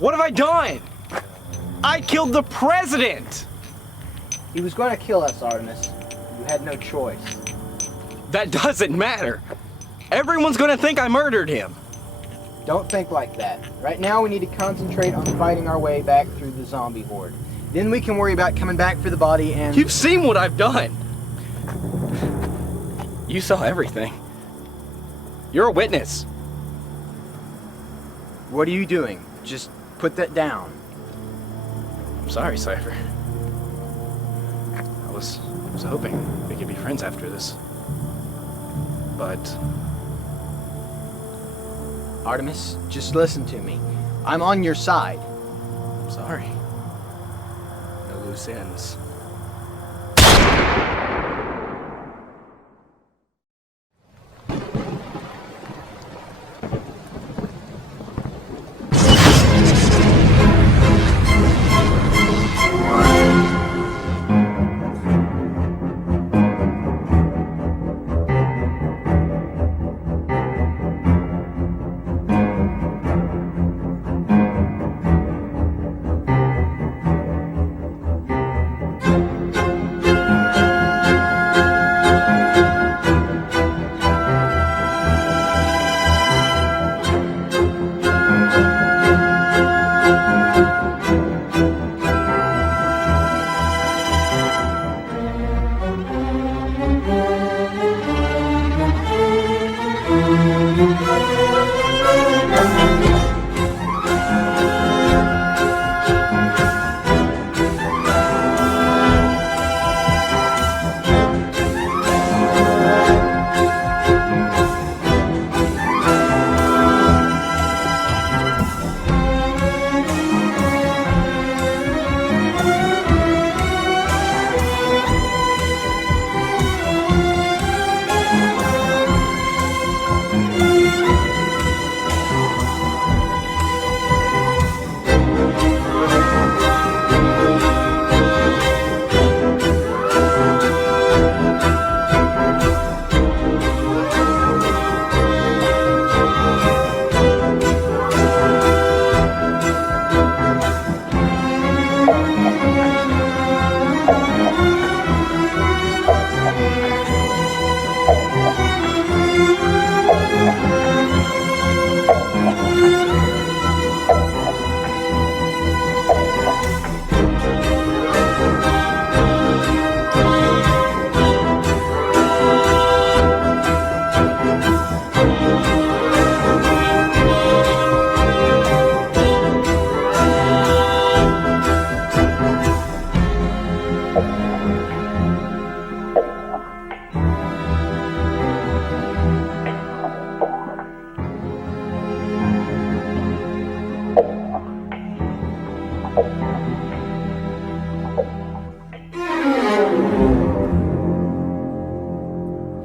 What have I done? I killed the president! He was going to kill us, Artemis. You had no choice. That doesn't matter. Everyone's gonna think I murdered him. Don't think like that. Right now we need to concentrate on fighting our way back through the zombie horde. Then we can worry about coming back for the body and... You've seen what I've done. You saw everything. You're a witness. What are you doing? Just put that down. I'm sorry, Cipher. I was hoping we could be friends after this. But... Artemis, just listen to me. I'm on your side. I'm sorry. No loose ends.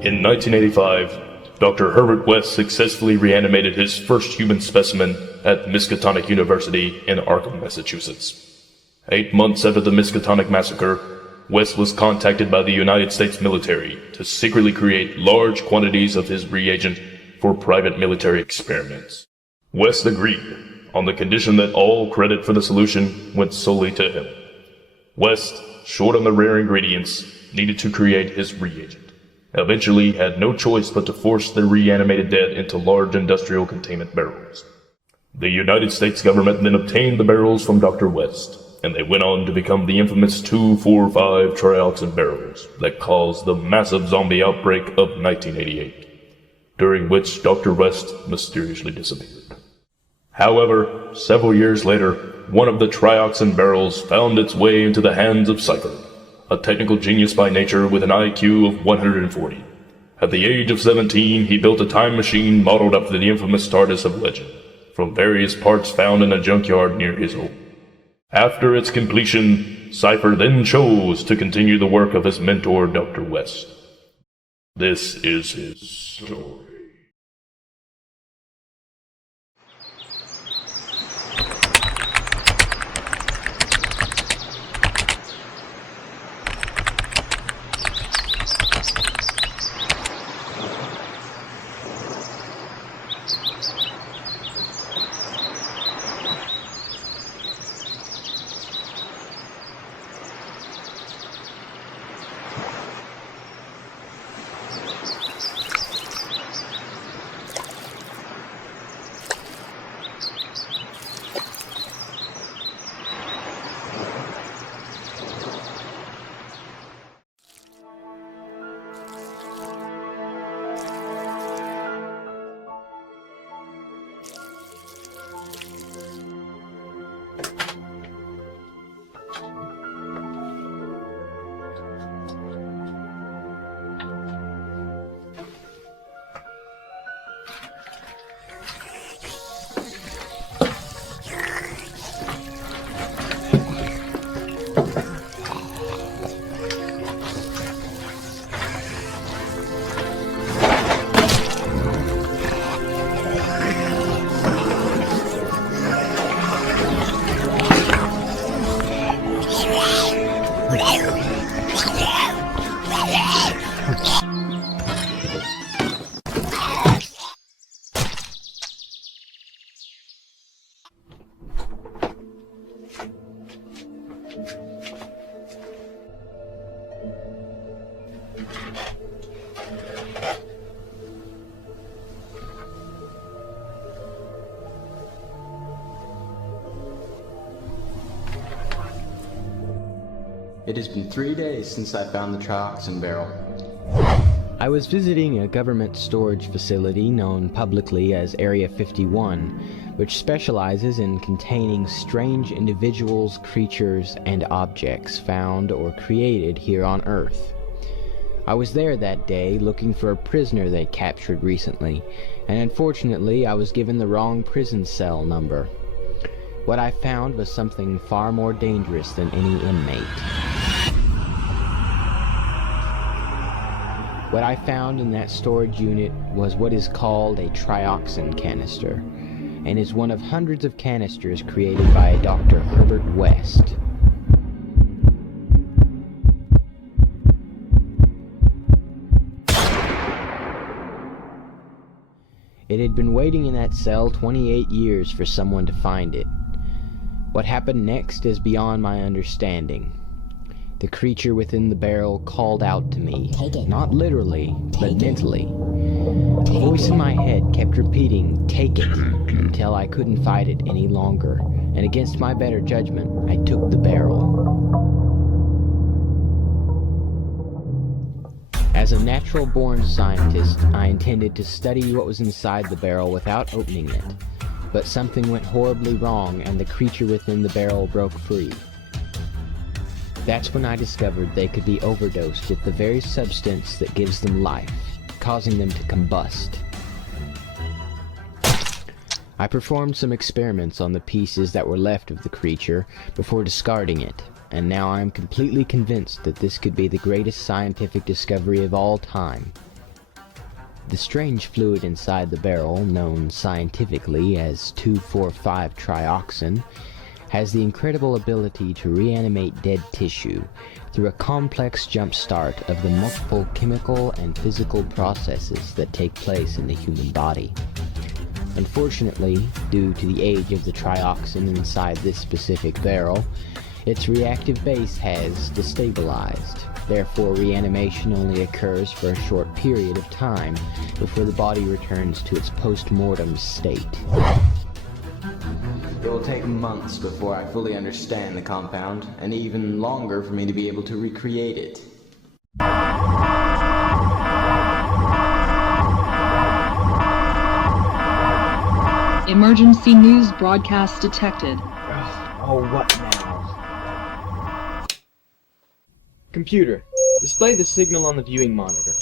In 1985, Dr. Herbert West successfully reanimated his first human specimen at Miskatonic University in Arkham, Massachusetts. 8 months after the Miskatonic massacre, West was contacted by the United States military to secretly create large quantities of his reagent for private military experiments. West agreed, on the condition that all credit for the solution went solely to him. West, short on the rare ingredients, needed to create his reagent. Eventually had no choice but to force the reanimated dead into large industrial containment barrels. The United States government then obtained the barrels from Dr. West, and they went on to become the infamous 245 Trioxin barrels that caused the massive zombie outbreak of 1988, during which Dr. West mysteriously disappeared. However, several years later, one of the Trioxin barrels found its way into the hands of Cipher, a technical genius by nature with an IQ of 140. At the age of 17, he built a time machine modeled after the infamous TARDIS of legend, from various parts found in a junkyard near his home. After its completion, Cipher then chose to continue the work of his mentor, Dr. West. This is his story. It has been 3 days since I found the trioxin barrel. I was visiting a government storage facility known publicly as Area 51, which specializes in containing strange individuals, creatures, and objects found or created here on Earth. I was there that day looking for a prisoner they captured recently, and unfortunately I was given the wrong prison cell number. What I found was something far more dangerous than any inmate. What I found in that storage unit was what is called a trioxin canister, and is one of hundreds of canisters created by Dr. Herbert West. It had been waiting in that cell 28 years for someone to find it. What happened next is beyond my understanding. The creature within the barrel called out to me, not literally, but mentally. A voice in my head kept repeating, "Take it," until I couldn't fight it any longer, and against my better judgment, I took the barrel. As a natural-born scientist, I intended to study what was inside the barrel without opening it, but something went horribly wrong and the creature within the barrel broke free. That's when I discovered they could be overdosed with the very substance that gives them life, causing them to combust. I performed some experiments on the pieces that were left of the creature before discarding it, and now I am completely convinced that this could be the greatest scientific discovery of all time. The strange fluid inside the barrel, known scientifically as 2,4,5-trioxin, has the incredible ability to reanimate dead tissue through a complex jump-start of the multiple chemical and physical processes that take place in the human body. Unfortunately, due to the age of the trioxin inside this specific barrel, its reactive base has destabilized. Therefore, reanimation only occurs for a short period of time before the body returns to its post-mortem state. It will take months before I fully understand the compound, and even longer for me to be able to recreate it. Emergency news broadcast detected. Oh, what now? Computer, display the signal on the viewing monitor.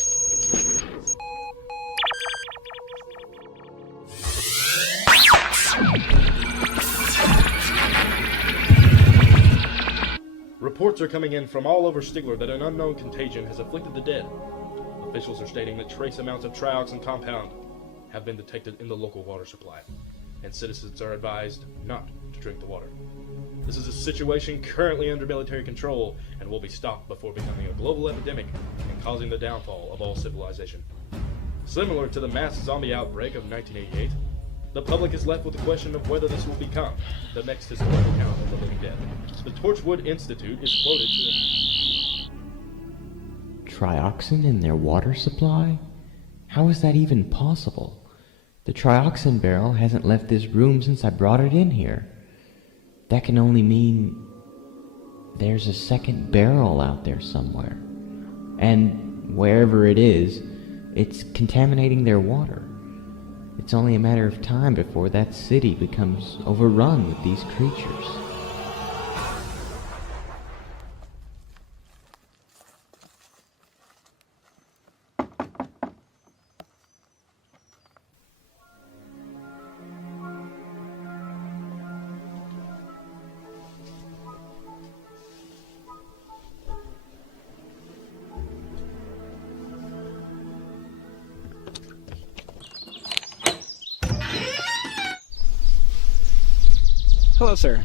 Reports are coming in from all over Stigler that an unknown contagion has afflicted the dead. Officials are stating that trace amounts of trioxin compound have been detected in the local water supply, and citizens are advised not to drink the water. This is a situation currently under military control and will be stopped before becoming a global epidemic and causing the downfall of all civilization. Similar to the mass zombie outbreak of 1988, the public is left with the question of whether this will become the next historical account of the living dead. The Torchwood Institute is quoted to... Trioxin in their water supply? How is that even possible? The trioxin barrel hasn't left this room since I brought it in here. That can only mean there's a second barrel out there somewhere. And wherever it is, it's contaminating their water. It's only a matter of time before that city becomes overrun with these creatures. Hello, sir.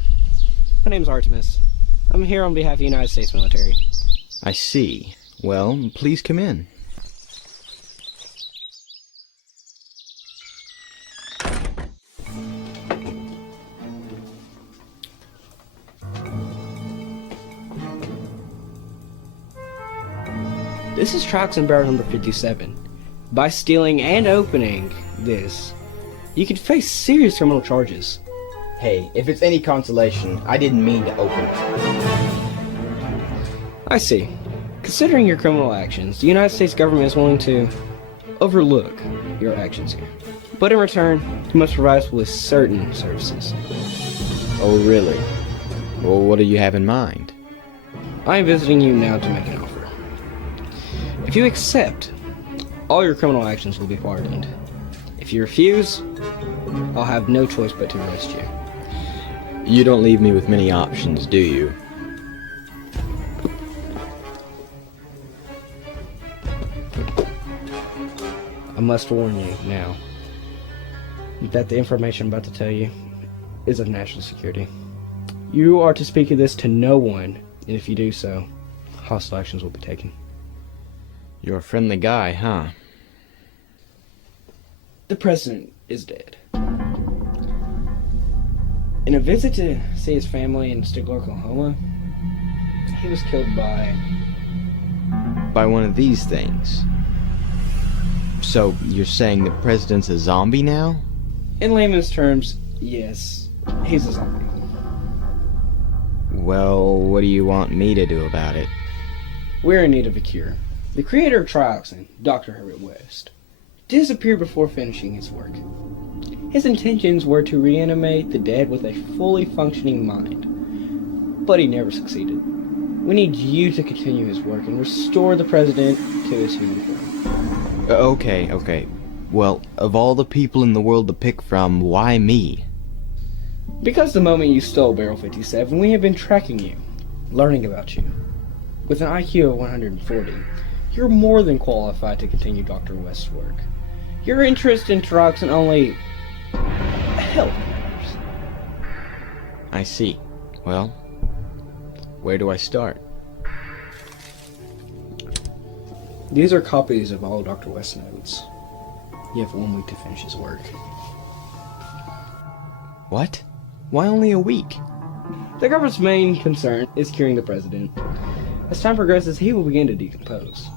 My name's Artemis. I'm here on behalf of the United States military. I see. Well, please come in. This is Trioxin barrel number 57. By stealing and opening this, you could face serious criminal charges. Hey, if it's any consolation, I didn't mean to open it. I see. Considering your criminal actions, the United States government is willing to overlook your actions here. But in return, you must provide us with certain services. Oh, really? Well, what do you have in mind? I am visiting you now to make an offer. If you accept, all your criminal actions will be pardoned. If you refuse, I'll have no choice but to arrest you. You don't leave me with many options, do you? I must warn you now that the information I'm about to tell you is of national security. You are to speak of this to no one, and if you do so, hostile actions will be taken. You're a friendly guy, huh? The president is dead. In a visit to see his family in Stigler, Oklahoma, he was killed by one of these things. So, you're saying the president's a zombie now? In layman's terms, yes, he's a zombie. Well, what do you want me to do about it? We're in need of a cure. The creator of Trioxin, Dr. Herbert West, disappeared before finishing his work. His intentions were to reanimate the dead with a fully functioning mind, but he never succeeded. We need you to continue his work and restore the president to his human form. Okay. Well, of all the people in the world to pick from, why me? Because the moment you stole Barrel 57, we have been tracking you, learning about you. With an IQ of 140, you're more than qualified to continue Dr. West's work. Your interest in Trioxin only help matters. I see. Well, where do I start? These are copies of all Dr. West's notes. You have 1 week to finish his work. What? Why only a week? The government's main concern is curing the president. As time progresses, he will begin to decompose.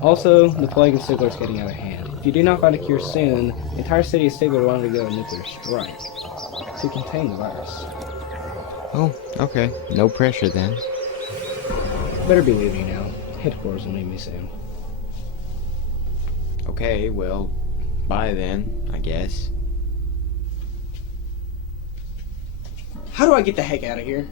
Also, the plague in Stigler is getting out of hand. If you do not find a cure soon, the entire city of Stigler will undergo a nuclear strike to contain the virus. Oh, okay. No pressure then. Better be leaving now. Headquarters will need me soon. Okay, well, bye then, I guess. How do I get the heck out of here?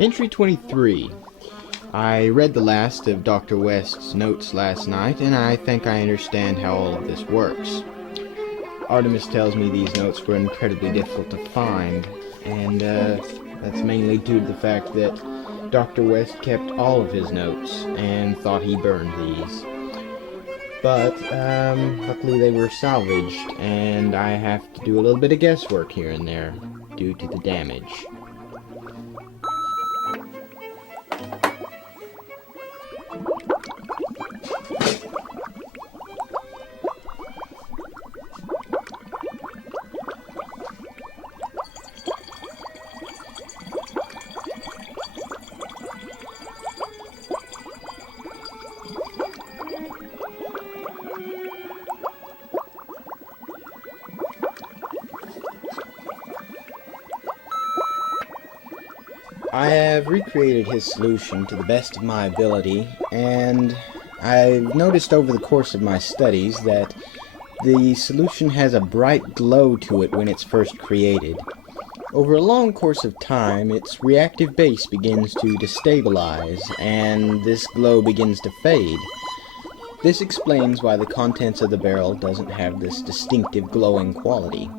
Entry 23. I read the last of Dr. West's notes last night, and I think I understand how all of this works. Artemis tells me these notes were incredibly difficult to find, and that's mainly due to the fact that Dr. West kept all of his notes and thought he burned these. But luckily they were salvaged, and I have to do a little bit of guesswork here and there due to the damage. I have recreated his solution to the best of my ability, and I've noticed over the course of my studies that the solution has a bright glow to it when it's first created. Over a long course of time, its reactive base begins to destabilize, and this glow begins to fade. This explains why the contents of the barrel doesn't have this distinctive glowing quality.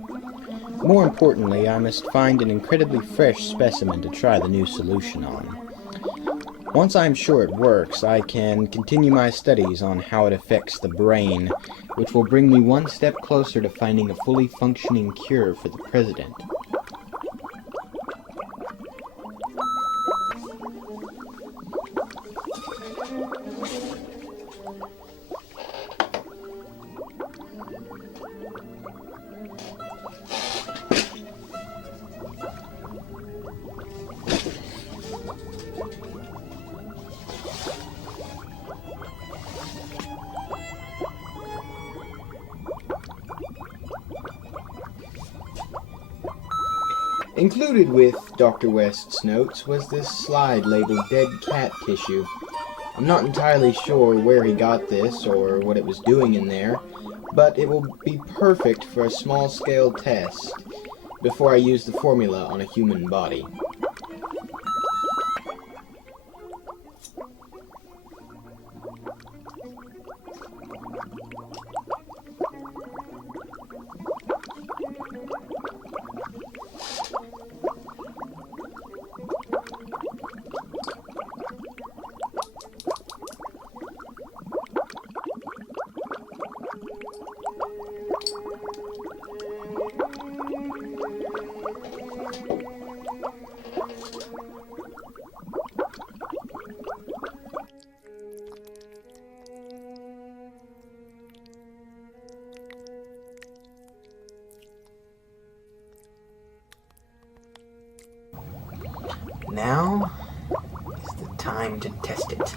More importantly, I must find an incredibly fresh specimen to try the new solution on. Once I'm sure it works, I can continue my studies on how it affects the brain, which will bring me one step closer to finding a fully functioning cure for the President. Included with Dr. West's notes was this slide labeled dead cat tissue. I'm not entirely sure where he got this or what it was doing in there, but it will be perfect for a small-scale test before I use the formula on a human body. Now is the time to test it.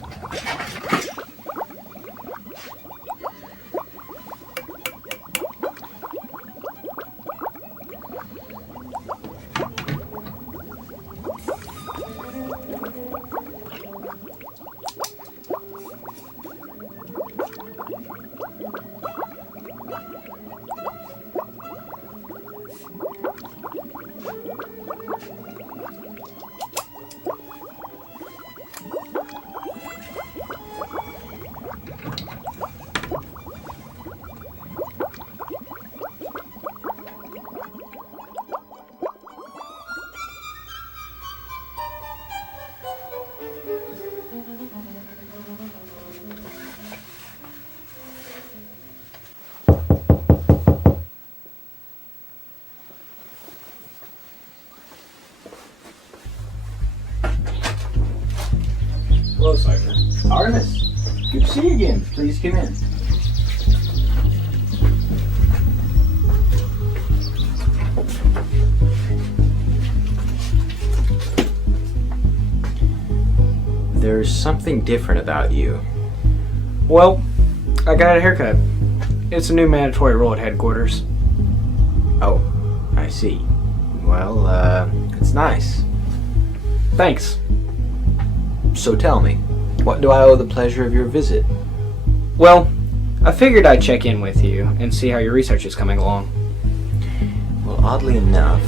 Hello, Cipher. Artemis, good to see you again. Please come in. There's something different about you. Well, I got a haircut. It's a new mandatory role at headquarters. Oh, I see. Well, it's nice. Thanks. So tell me, what do I owe the pleasure of your visit? Well, I figured I'd check in with you and see how your research is coming along. Well, oddly enough,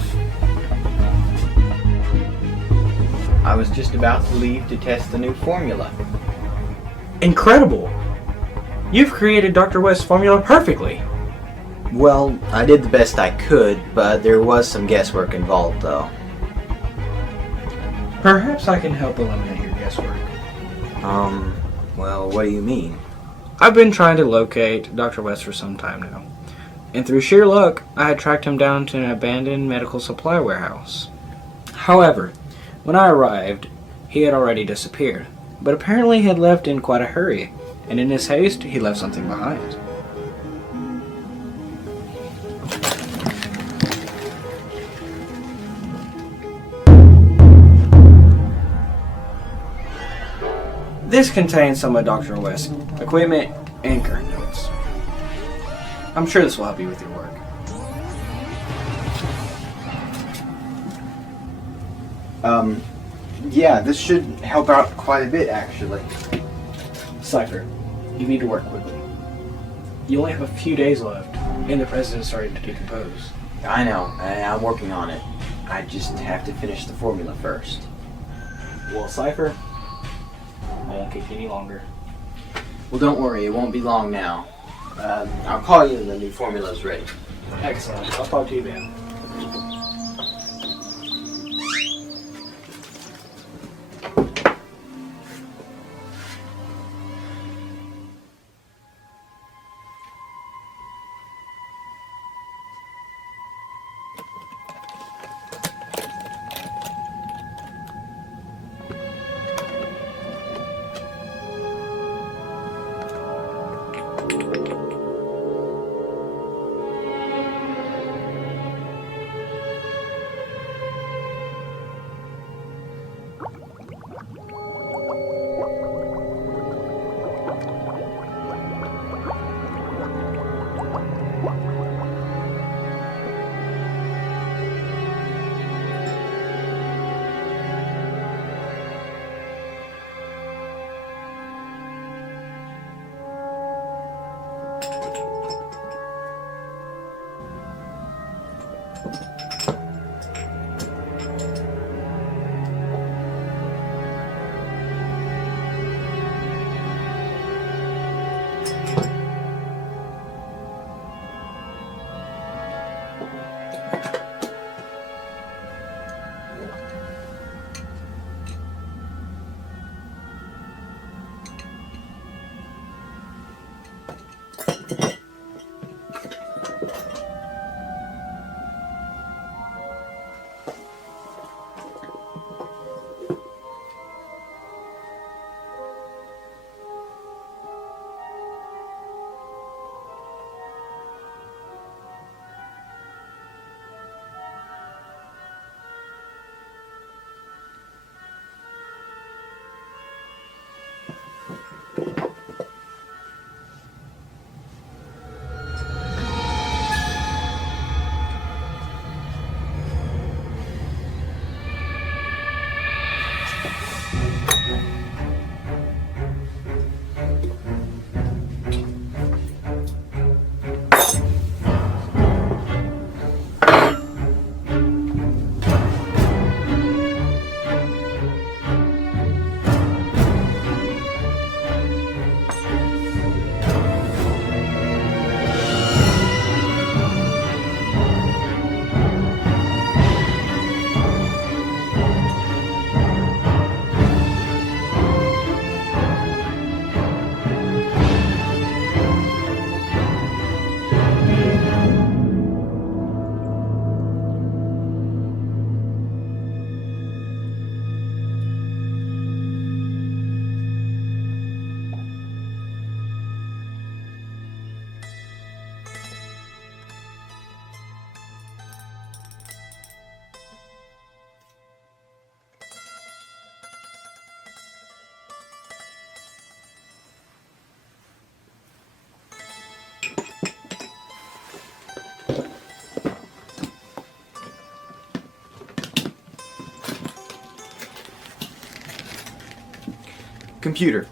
I was just about to leave to test the new formula. Incredible! You've created Dr. West's formula perfectly. Well, I did the best I could, but there was some guesswork involved, though. Perhaps I can help eliminate your guesswork. Well, what do you mean? I've been trying to locate Dr. West for some time now, and through sheer luck, I had tracked him down to an abandoned medical supply warehouse. However, when I arrived, he had already disappeared, but apparently had left in quite a hurry, and in his haste, he left something behind. This contains some of Dr. West's equipment and current notes. I'm sure this will help you with your work. Yeah, this should help out quite a bit, actually. Cipher, you need to work quickly. You only have a few days left, and the president's starting to decompose. I know, I'm working on it. I just have to finish the formula first. Well, Cipher, I won't keep you any longer. Well, don't worry, it won't be long now. I'll call you when the new formula's ready. Excellent. I'll talk to you then. Computer,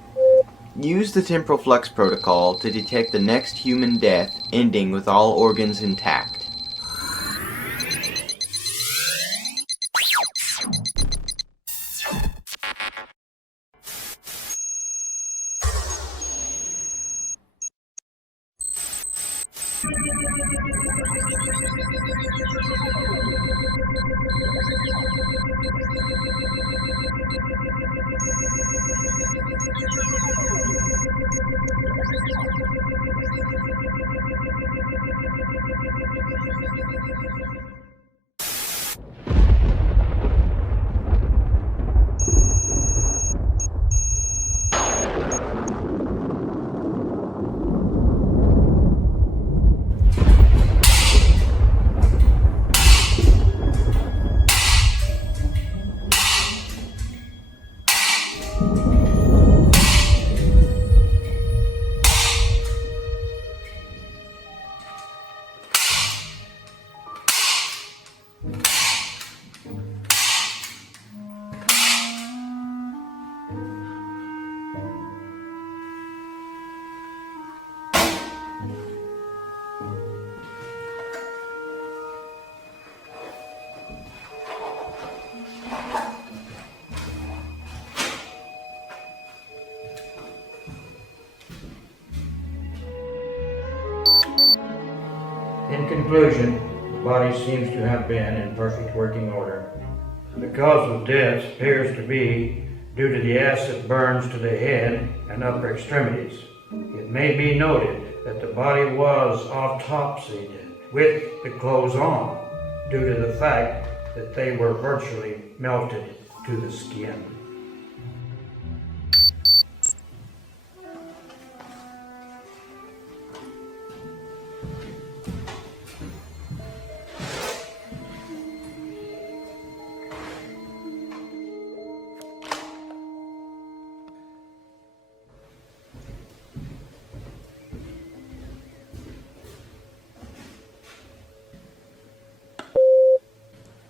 use the temporal flux protocol to detect the next human death ending with all organs intact. In conclusion, the body seems to have been in perfect working order. The cause of death appears to be due to the acid burns to the head and upper extremities. It may be noted that the body was autopsied with the clothes on due to the fact that they were virtually melted to the skin.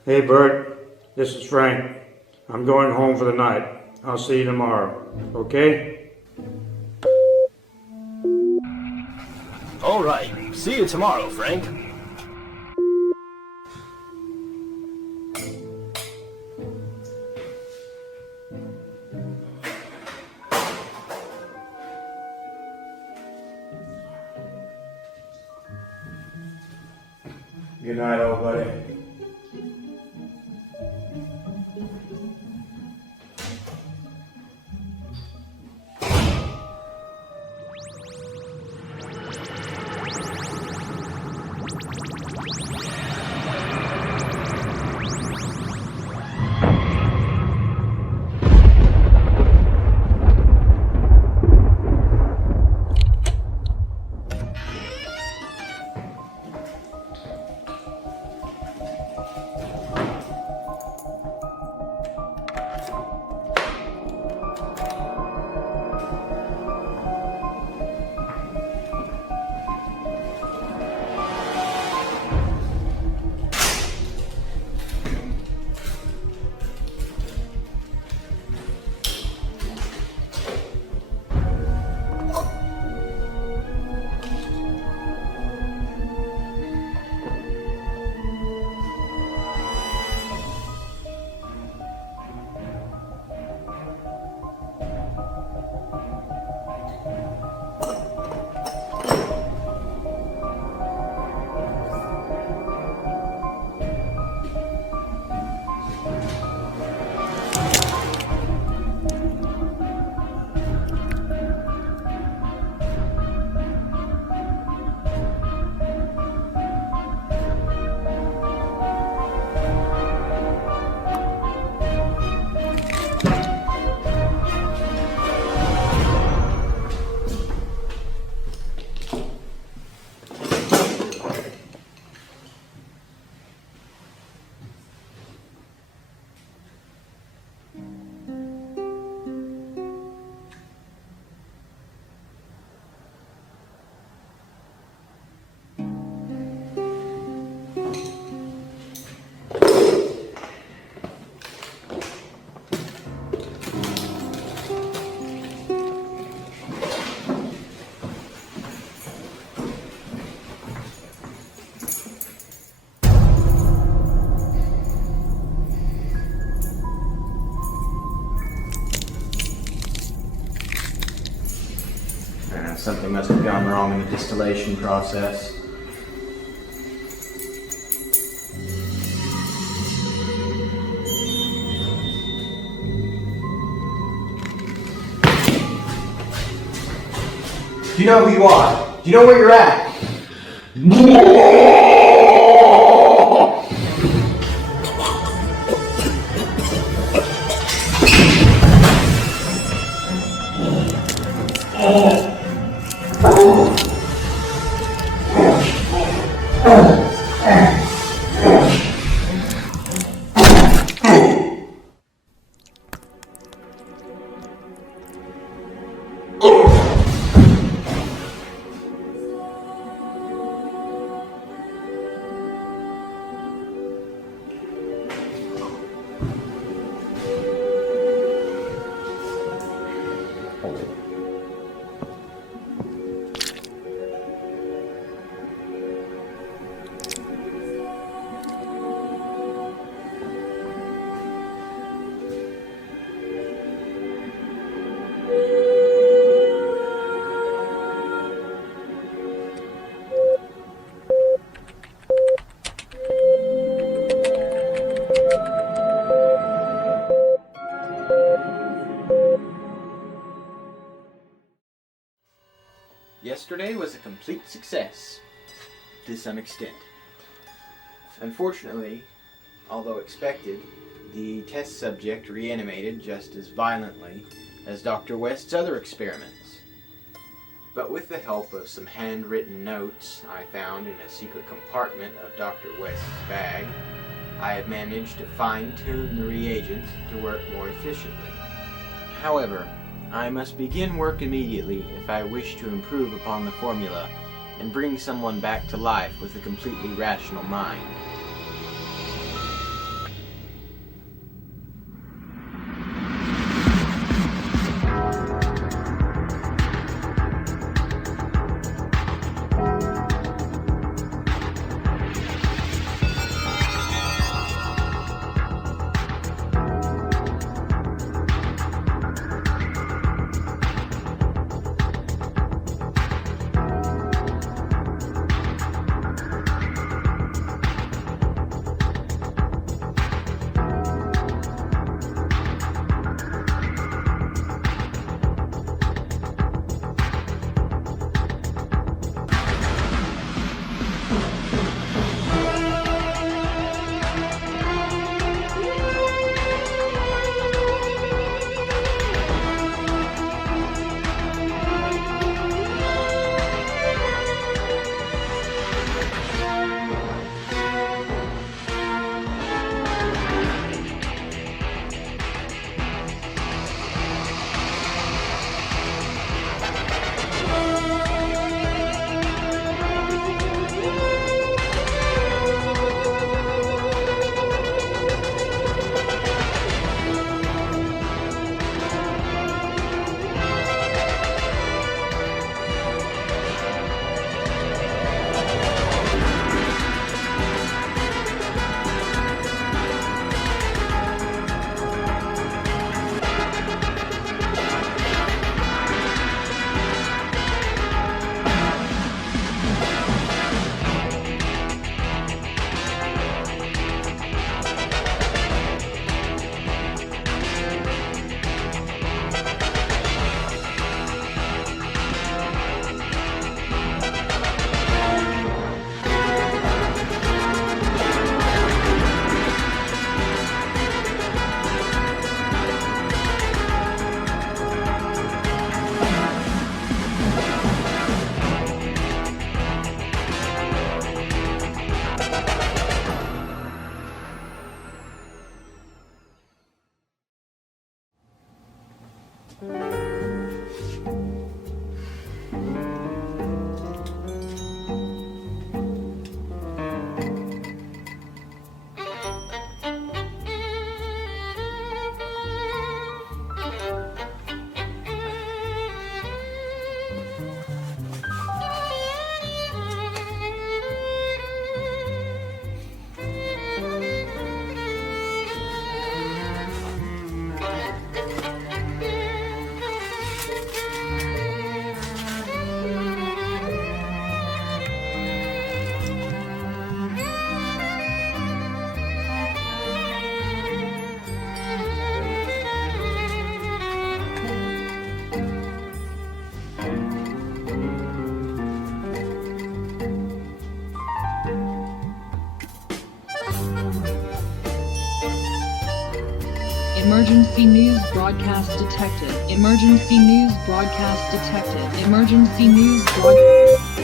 Hey Bert, this is Frank. I'm going home for the night. I'll see you tomorrow, okay? All right. See you tomorrow, Frank. Good night, old buddy. Something must have gone wrong in the distillation process. Do you know who you are? Do you know where you're at? Yesterday was a complete success, to some extent. Unfortunately, although expected, the test subject reanimated just as violently as Dr. West's other experiments. But with the help of some handwritten notes I found in a secret compartment of Dr. West's bag, I have managed to fine-tune the reagent to work more efficiently. However, I must begin work immediately if I wish to improve upon the formula and bring someone back to life with a completely rational mind. Emergency news broadcast detected. Emergency news broadcast detected. Emergency news broadcast.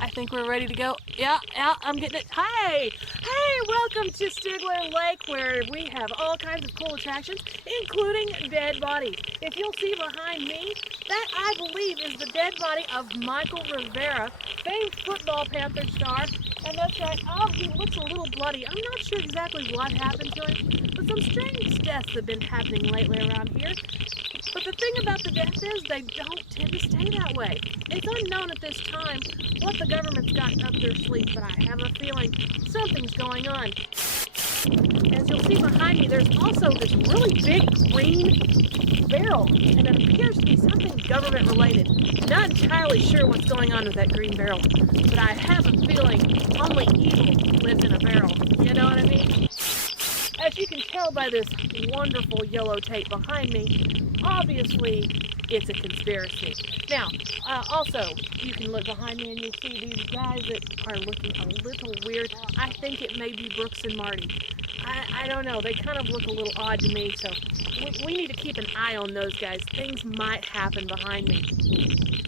I think we're ready to go. Yeah, I'm getting it. Hey, welcome to Stigler Lake, where we have all kinds of cool attractions, including dead bodies. If you'll see behind me, that I believe is the dead body of Michael Rivera, famed football Panther star. And that's right, he looks a little bloody. I'm not sure exactly what happened to him, but some strange deaths have been happening lately around here. But the thing about the deaths is they don't tend to stay that way. It's unknown at this time what the government's got up their sleeve, but I have a feeling something's going on. As you'll see behind me, there's also this really big green barrel, and it appears to be something government related. Not entirely sure what's going on with that green barrel, but I have a feeling only evil lives in a barrel. You know what I mean? As you can tell by this wonderful yellow tape behind me, obviously it's a conspiracy. Now, also, you can look behind me and you'll see these guys that are looking a little weird. I think it may be Brooks and Marty. I don't know, they kind of look a little odd to me, so we need to keep an eye on those guys. Things might happen behind me.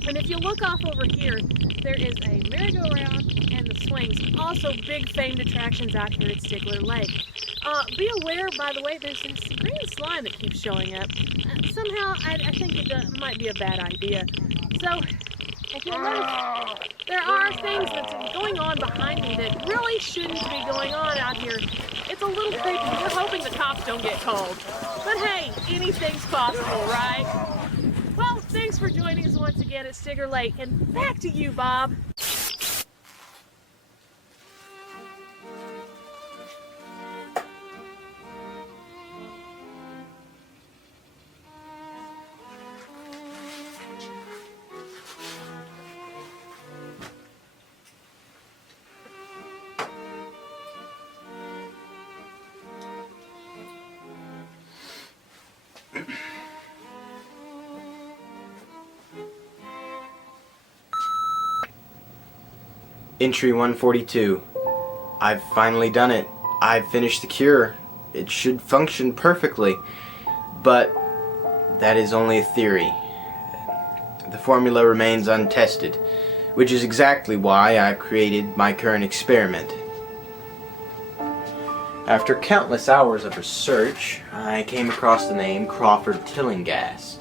And if you look off over here, there is a merry-go-round and the swings. Also big famed attractions out here at Stigler Lake. Be aware, by the way, there's this green slime that keeps showing up. Somehow, I think it might be a bad idea. So, if you'll notice, there are things that's going on behind me that really shouldn't be going on out here. It's a little creepy. We're hoping the cops don't get called. But hey, anything's possible, right? Well, thanks for joining us once again at Stigler Lake, and back to you, Bob. Entry 142. I've finally done it. I've finished the cure. It should function perfectly. But that is only a theory. The formula remains untested, which is exactly why I've created my current experiment. After countless hours of research, I came across the name Crawford Tillinghast.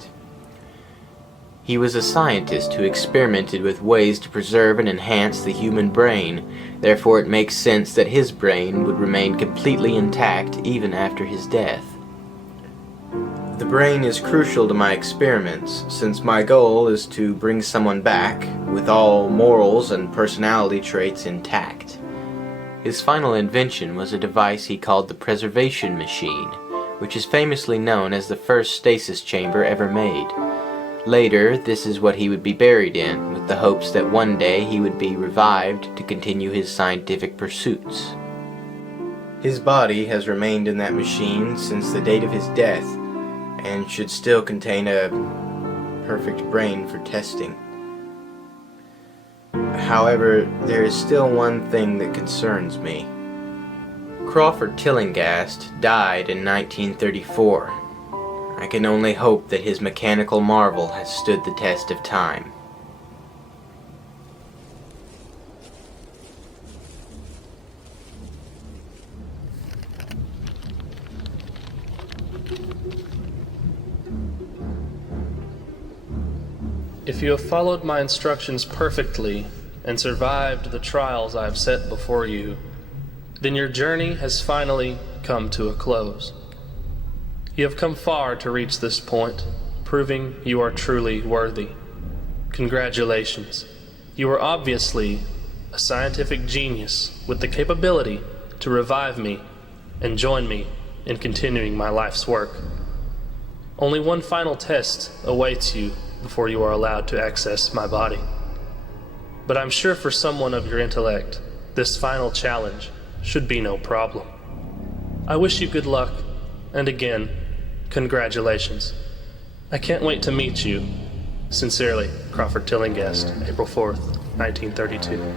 He was a scientist who experimented with ways to preserve and enhance the human brain. Therefore, it makes sense that his brain would remain completely intact even after his death. The brain is crucial to my experiments, since my goal is to bring someone back with all morals and personality traits intact. His final invention was a device he called the preservation machine, which is famously known as the first stasis chamber ever made. Later, this is what he would be buried in, with the hopes that one day he would be revived to continue his scientific pursuits. His body has remained in that machine since the date of his death, and should still contain a perfect brain for testing. However, there is still one thing that concerns me. Crawford Tillinghast died in 1934. I can only hope that his mechanical marvel has stood the test of time. If you have followed my instructions perfectly and survived the trials I have set before you, then your journey has finally come to a close. You have come far to reach this point, proving you are truly worthy. Congratulations. You are obviously a scientific genius with the capability to revive me and join me in continuing my life's work. Only one final test awaits you before you are allowed to access my body. But I'm sure for someone of your intellect, this final challenge should be no problem. I wish you good luck, and again, congratulations. I can't wait to meet you. Sincerely, Crawford Tillinghast, April 4th, 1932.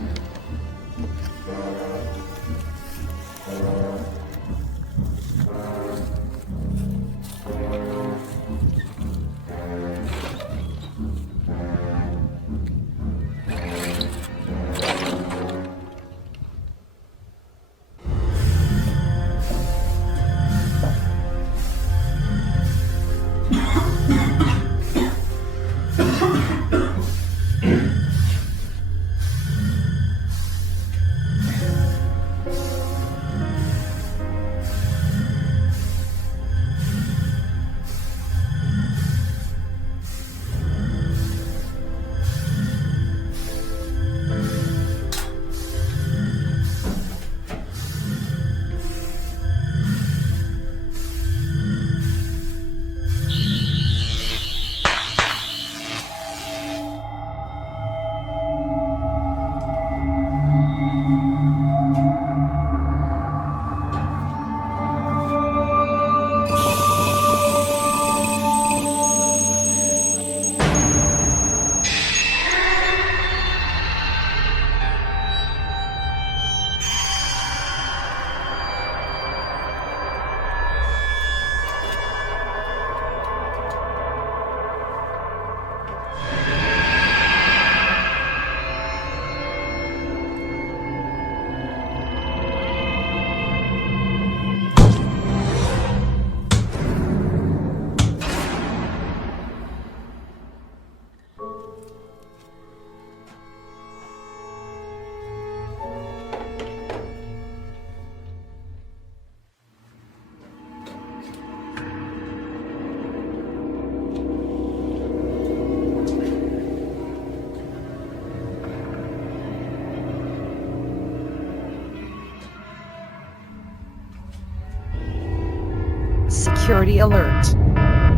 Security alert.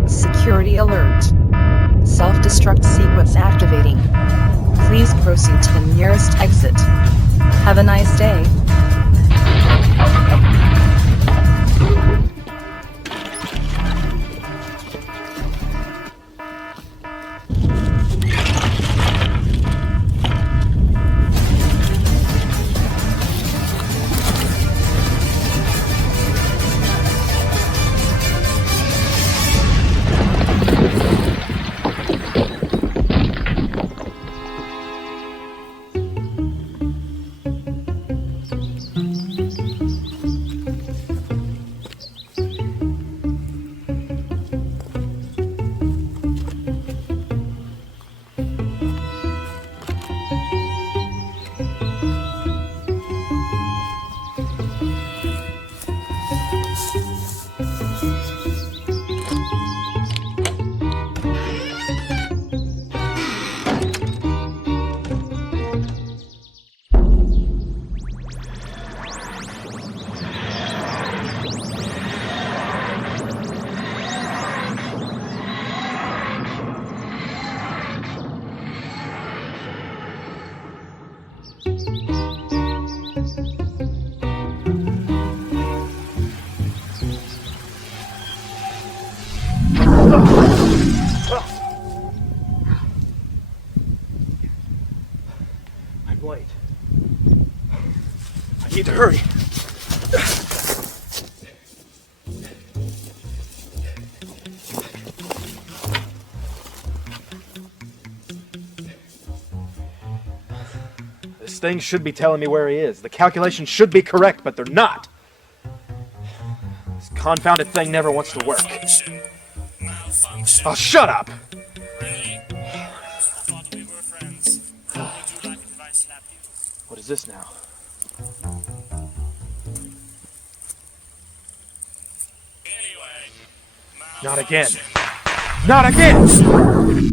Security alert. Self-destruct sequence activating. Please proceed to the nearest exit. Have a nice day. I'm late. I need to hurry. This thing should be telling me where he is. The calculations should be correct, but they're not. This confounded thing never wants to work. Oh, shut up! What is this now? Not again. Not again!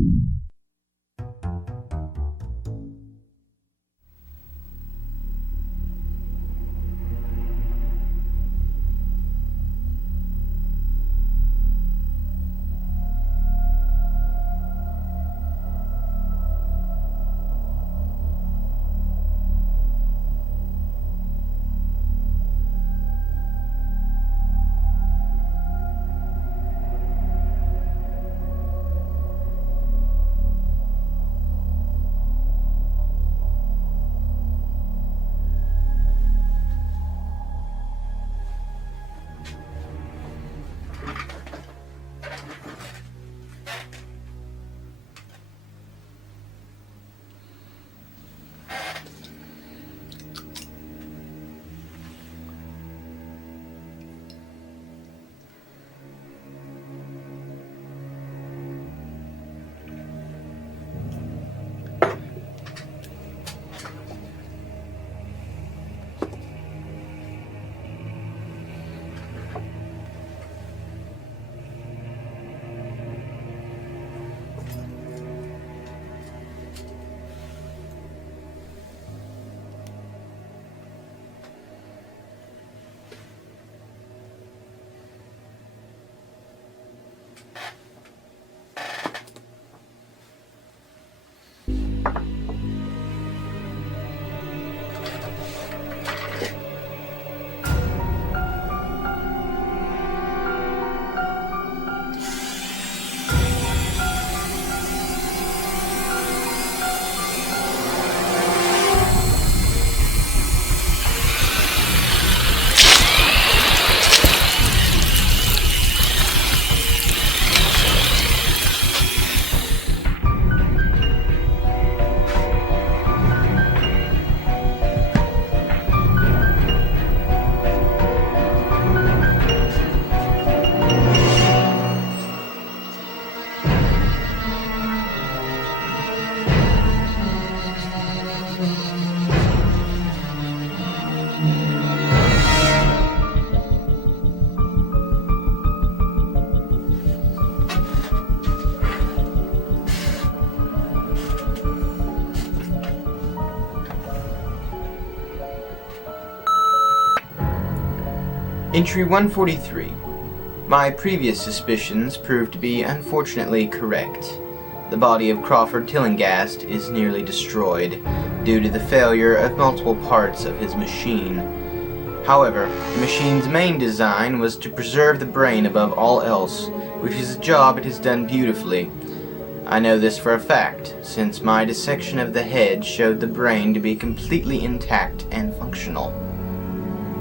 Entry 143. My previous suspicions proved to be unfortunately correct. The body of Crawford Tillinghast is nearly destroyed due to the failure of multiple parts of his machine. However, the machine's main design was to preserve the brain above all else, which is a job it has done beautifully. I know this for a fact, since my dissection of the head showed the brain to be completely intact and functional.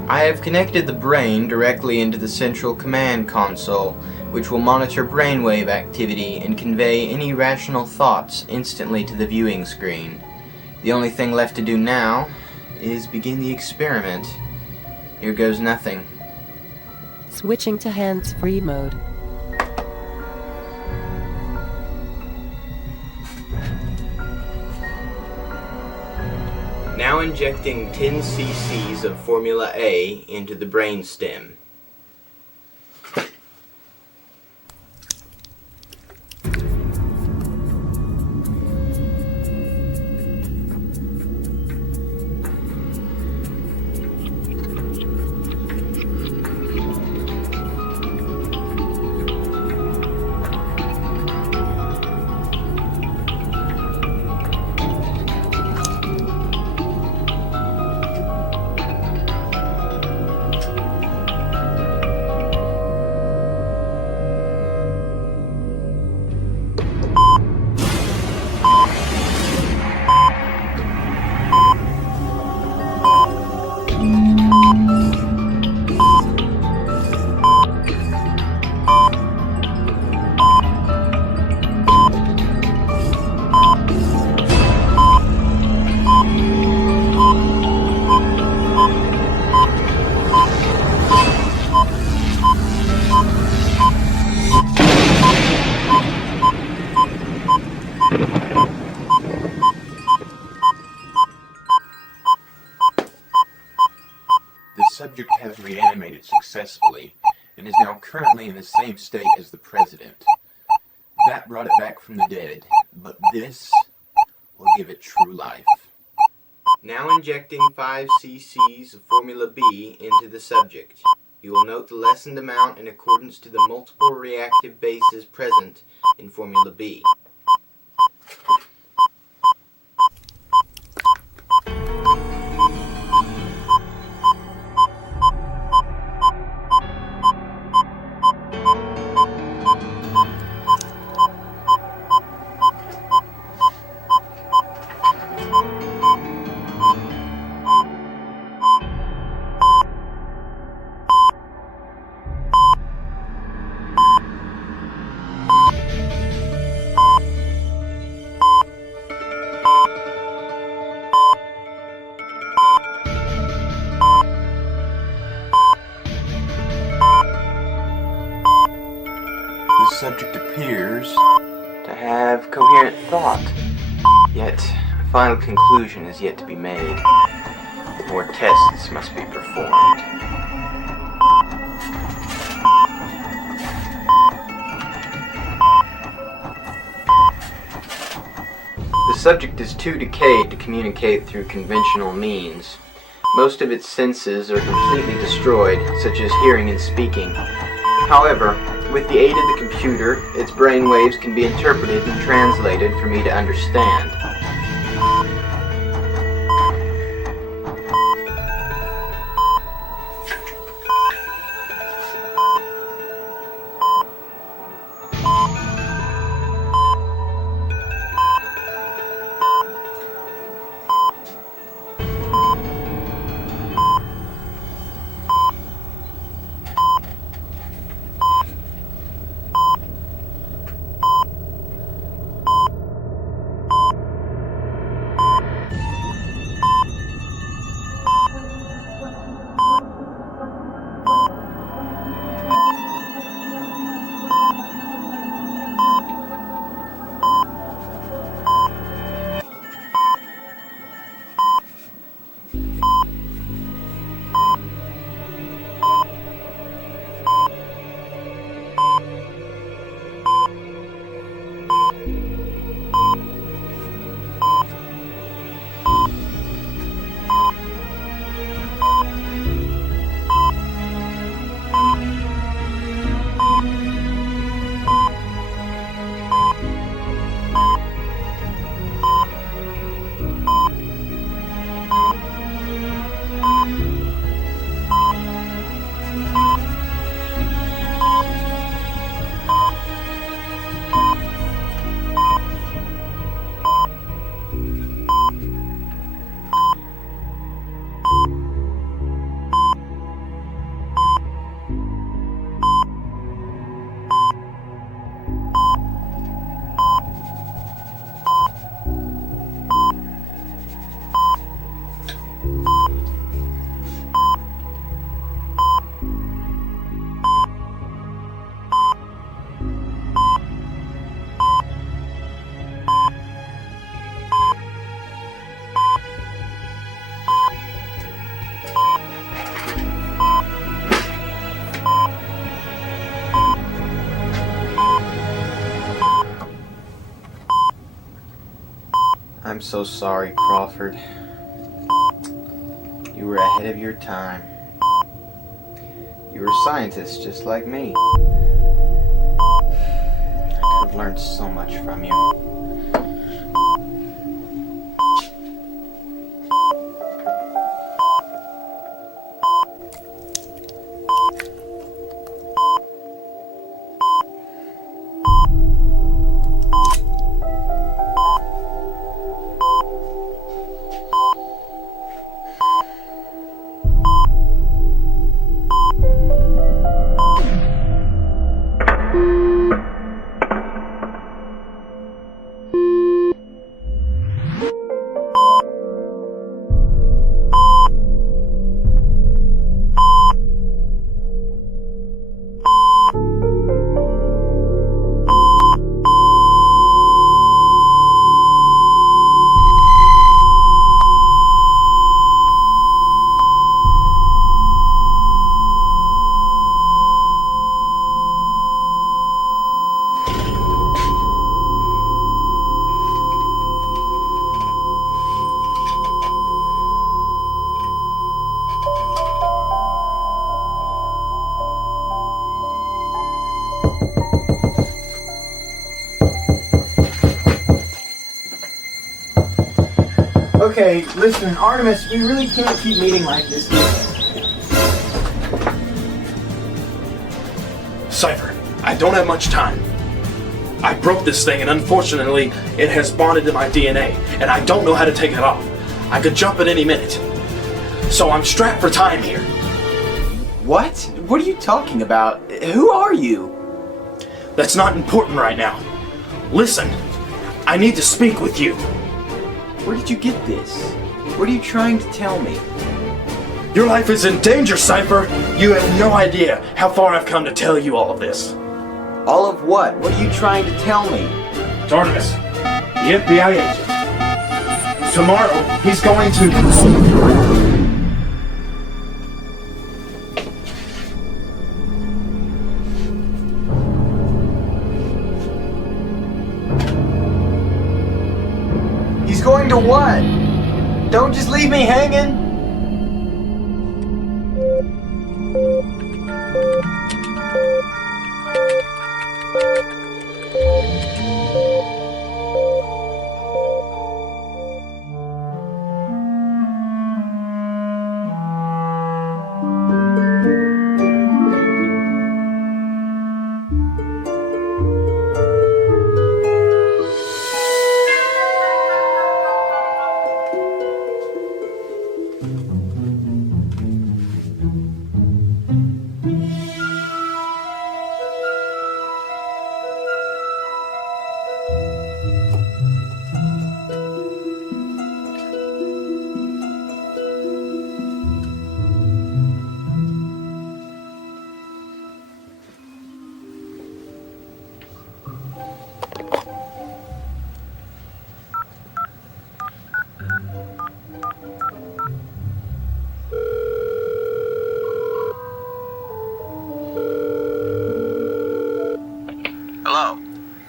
I have connected the brain directly into the central command console, which will monitor brainwave activity and convey any rational thoughts instantly to the viewing screen. The only thing left to do now is begin the experiment. Here goes nothing. Switching to hands-free mode. Now injecting 10 cc's of Formula A into the brainstem. The subject has reanimated successfully and is now currently in the same state as the President. That brought it back from the dead, but this will give it true life. Now injecting 5 cc's of Formula B into the subject. You will note the lessened amount in accordance to the multiple reactive bases present in Formula B. The subject appears to have coherent thought, yet a final conclusion is yet to be made. More tests must be performed. The subject is too decayed to communicate through conventional means. Most of its senses are completely destroyed, such as hearing and speaking. However, with the aid of the computer, its brain waves can be interpreted and translated for me to understand. so sorry, Crawford. You were ahead of your time. You were a scientist just like me. I could have learned so much from you. Okay, listen, Artemis, we really can't keep meeting like this. Cipher, I don't have much time. I broke this thing and unfortunately it has bonded to my DNA and I don't know how to take it off. I could jump at any minute. So I'm strapped for time here. What? What are you talking about? Who are you? That's not important right now. Listen, I need to speak with you. Where did you get this? What are you trying to tell me? Your life is in danger, Cipher! You have no idea how far I've come to tell you all of this. All of what? What are you trying to tell me? It's Artemis, the FBI agent. Tomorrow, he's going to... He's going to what? Don't just leave me hanging.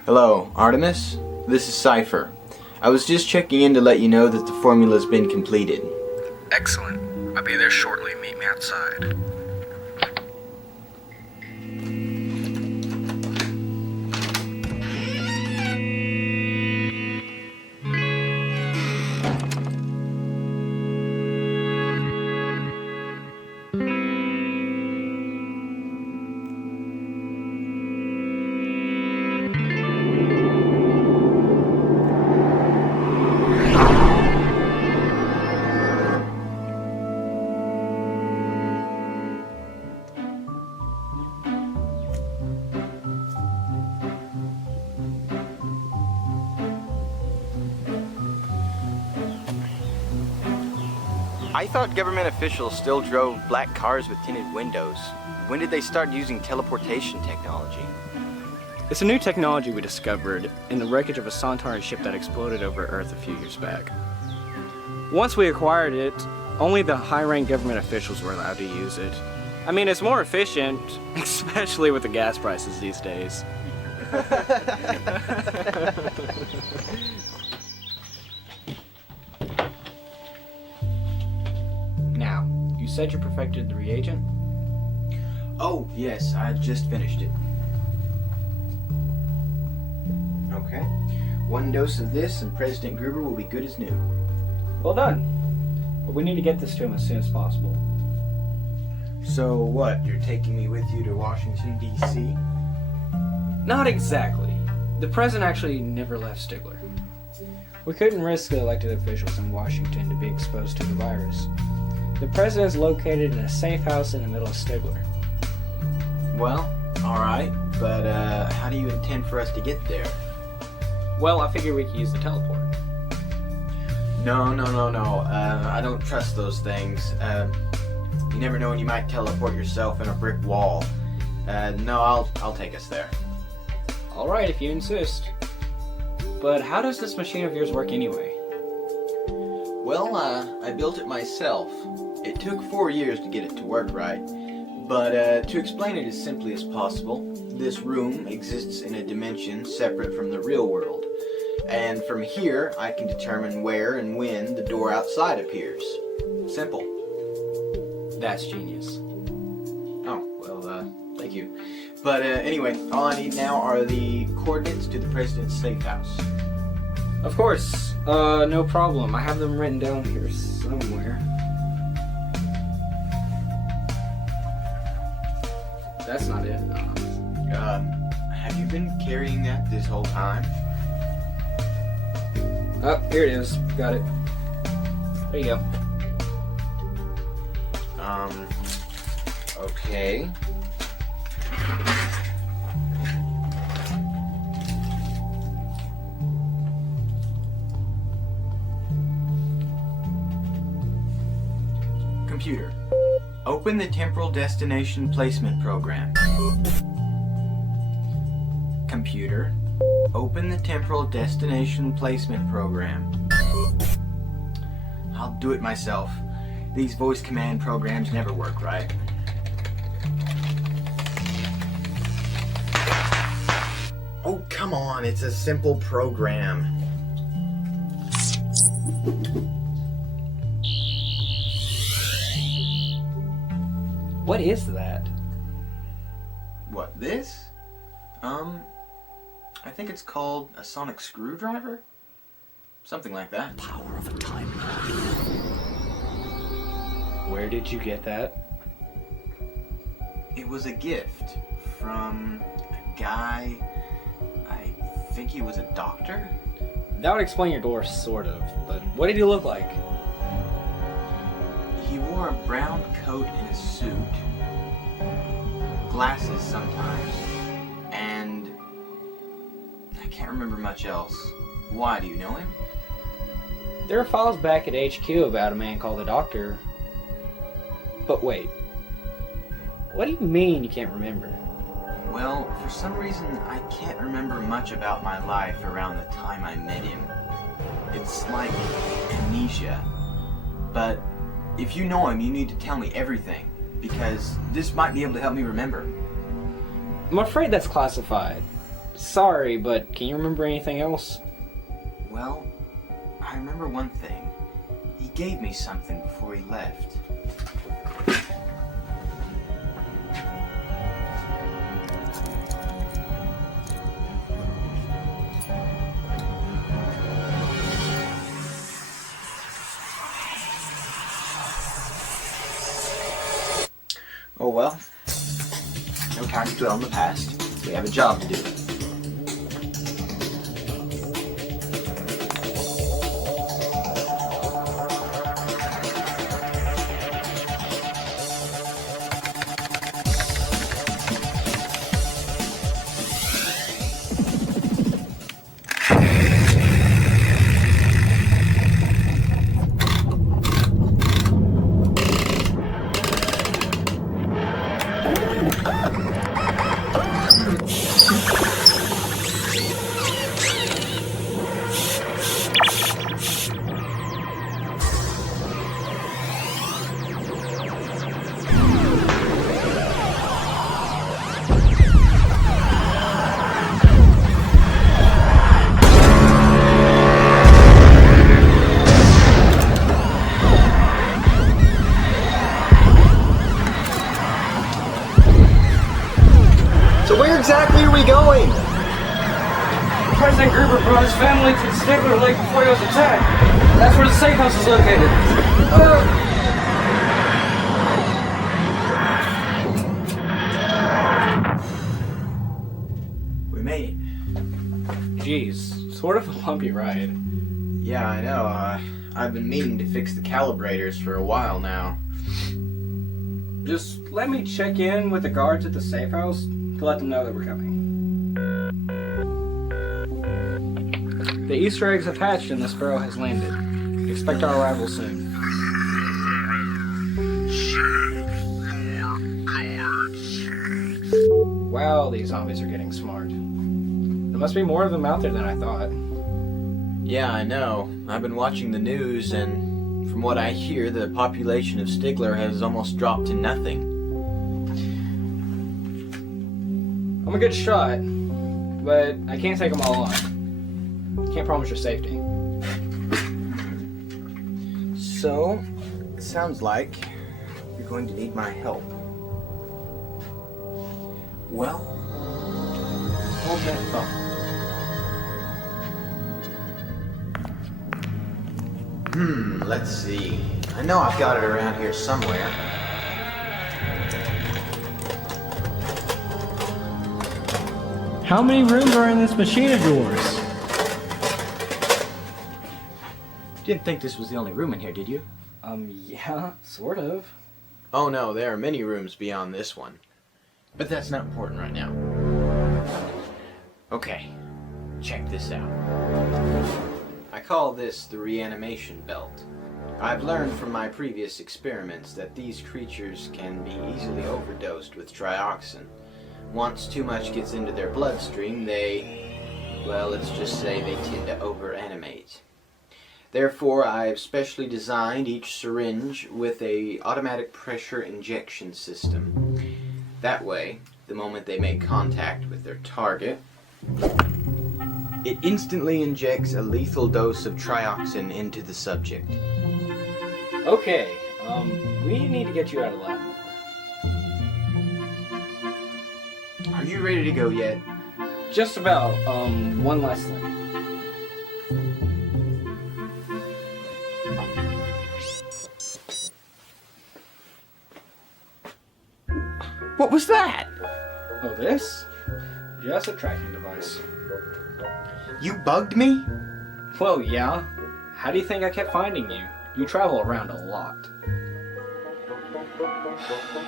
Hello, Artemis? This is Cipher. I was just checking in to let you know that the formula's been completed. Excellent. I'll be there shortly. Meet me outside. I thought government officials still drove black cars with tinted windows. When did they start using teleportation technology? It's a new technology we discovered in the wreckage of a Centauri ship that exploded over Earth a few years back. Once we acquired it, only the high-rank government officials were allowed to use it. I mean, it's more efficient, especially with the gas prices these days. You said you perfected the reagent? Oh, yes, I just finished it. Okay. 1 dose of this and President Gruber will be good as new. Well done. But we need to get this to him as soon as possible. So what, you're taking me with you to Washington, D.C.? Not exactly. The president actually never left Stigler. We couldn't risk the elected officials in Washington to be exposed to the virus. The president is located in a safe house in the middle of Stigler. Well, alright, but how do you intend for us to get there? Well, I figure we could use the teleport. No. I don't trust those things. You never know when you might teleport yourself in a brick wall. No, I'll take us there. Alright, if you insist. But how does this machine of yours work anyway? Well, I built it myself. It took 4 years to get it to work right. But to explain it as simply as possible, this room exists in a dimension separate from the real world. And from here, I can determine where and when the door outside appears. Simple. That's genius. Oh, well, thank you. But anyway, all I need now are the coordinates to the President's safe house. Of course. No problem. I have them written down here somewhere. That's not it. Have you been carrying that this whole time? Oh, here it is. Got it. There you go. Okay. Computer, open the Temporal Destination Placement Program. Computer, open the Temporal Destination Placement Program. I'll do it myself. These voice command programs never work right. Oh, come on, it's a simple program. What is that? What, this? I think it's called a sonic screwdriver? Something like that. Power of a time lord. Where did you get that? It was a gift from a guy, I think he was a doctor? That would explain your door, sort of, but what did he look like? He wore a brown coat and a suit, glasses sometimes, and I can't remember much else. Why, do you know him? There are files back at HQ about a man called the Doctor. But wait, what do you mean you can't remember? Well, for some reason, I can't remember much about my life around the time I met him. It's like amnesia. But if you know him, you need to tell me everything, because this might be able to help me remember. I'm afraid that's classified. Sorry, but can you remember anything else? Well, I remember one thing. He gave me something before he left. Oh well, no time to dwell on the past. We have a job to do. we going? President Gruber brought his family to Stigler Lake before he was attacked. That's where the safe house is located. We made it. Jeez, sort of a bumpy ride. Yeah, I know. I've been meaning to fix the calibrators for a while now. Just let me check in with the guards at the safe house to let them know that we're coming. The Easter eggs have hatched and the Sparrow has landed. Expect our arrival soon. Wow, these zombies are getting smart. There must be more of them out there than I thought. Yeah, I know. I've been watching the news, and from what I hear, the population of Stigler has almost dropped to nothing. I'm a good shot, but I can't take them all on. Can't promise your safety. So, it sounds like you're going to need my help. Well, hold that thought. Let's see. I know I've got it around here somewhere. How many rooms are in this machine of yours? Didn't think this was the only room in here, did you? Yeah, sort of. Oh no, there are many rooms beyond this one. But that's not important right now. Okay, check this out. I call this the reanimation belt. I've learned from my previous experiments that these creatures can be easily overdosed with trioxin. Once too much gets into their bloodstream, well, let's just say they tend to over-animate. Therefore, I've specially designed each syringe with an automatic pressure injection system. That way, the moment they make contact with their target, it instantly injects a lethal dose of trioxin into the subject. Okay, we need to get you out of the lab. Are you ready to go yet? Just about, one last thing. What was that? Oh, this? Just a tracking device. You bugged me? Well, yeah. How do you think I kept finding you? You travel around a lot.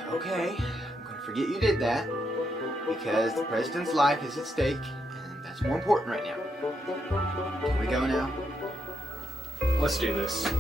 Okay, I'm gonna forget you did that, because the president's life is at stake, and that's more important right now. Can we go now? Let's do this.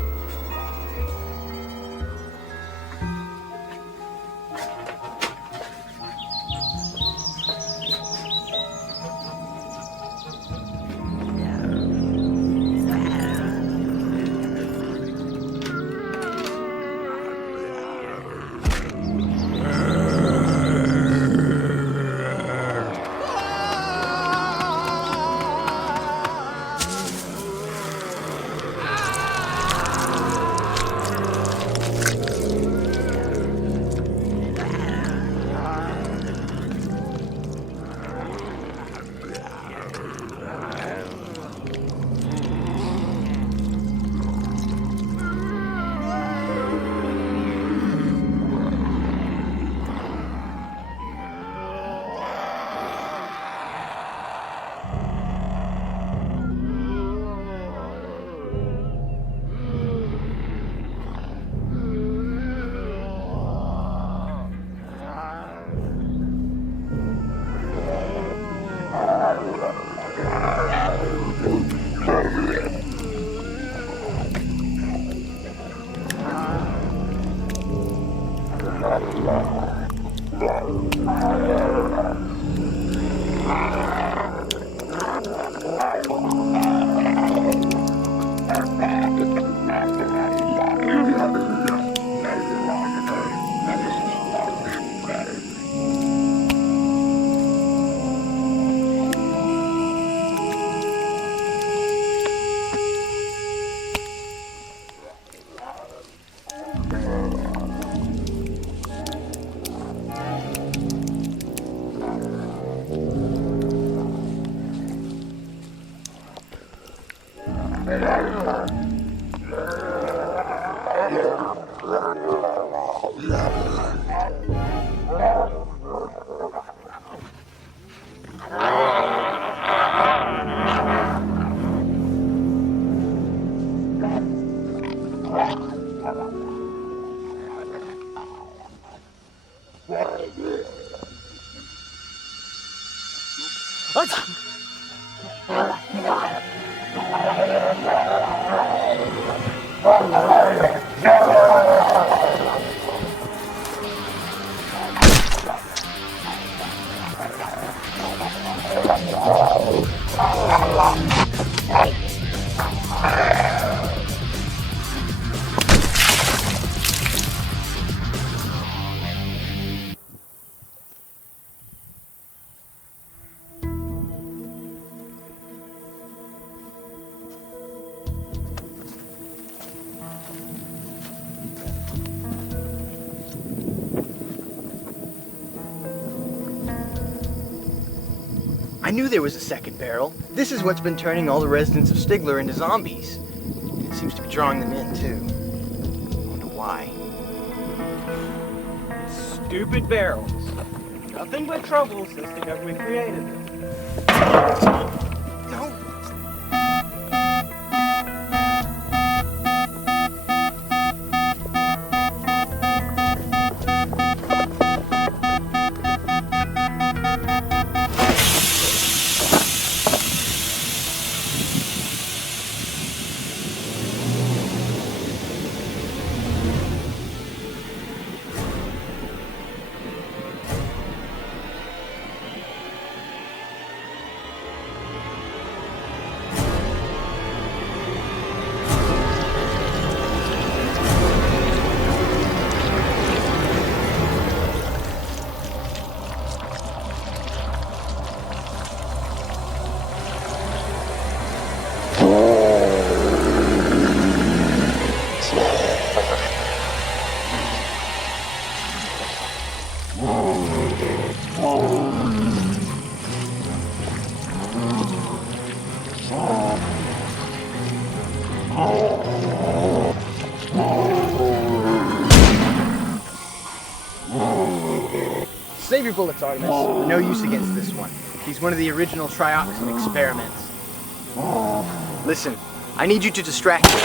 I knew there was a second barrel. This is what's been turning all the residents of Stigler into zombies. It seems to be drawing them in, too. I wonder why. Stupid barrels. Nothing but trouble since the government created them. No! Save your bullets, Artemis. No use against this one. He's one of the original Trioxin experiments. Listen, I need you to distract him.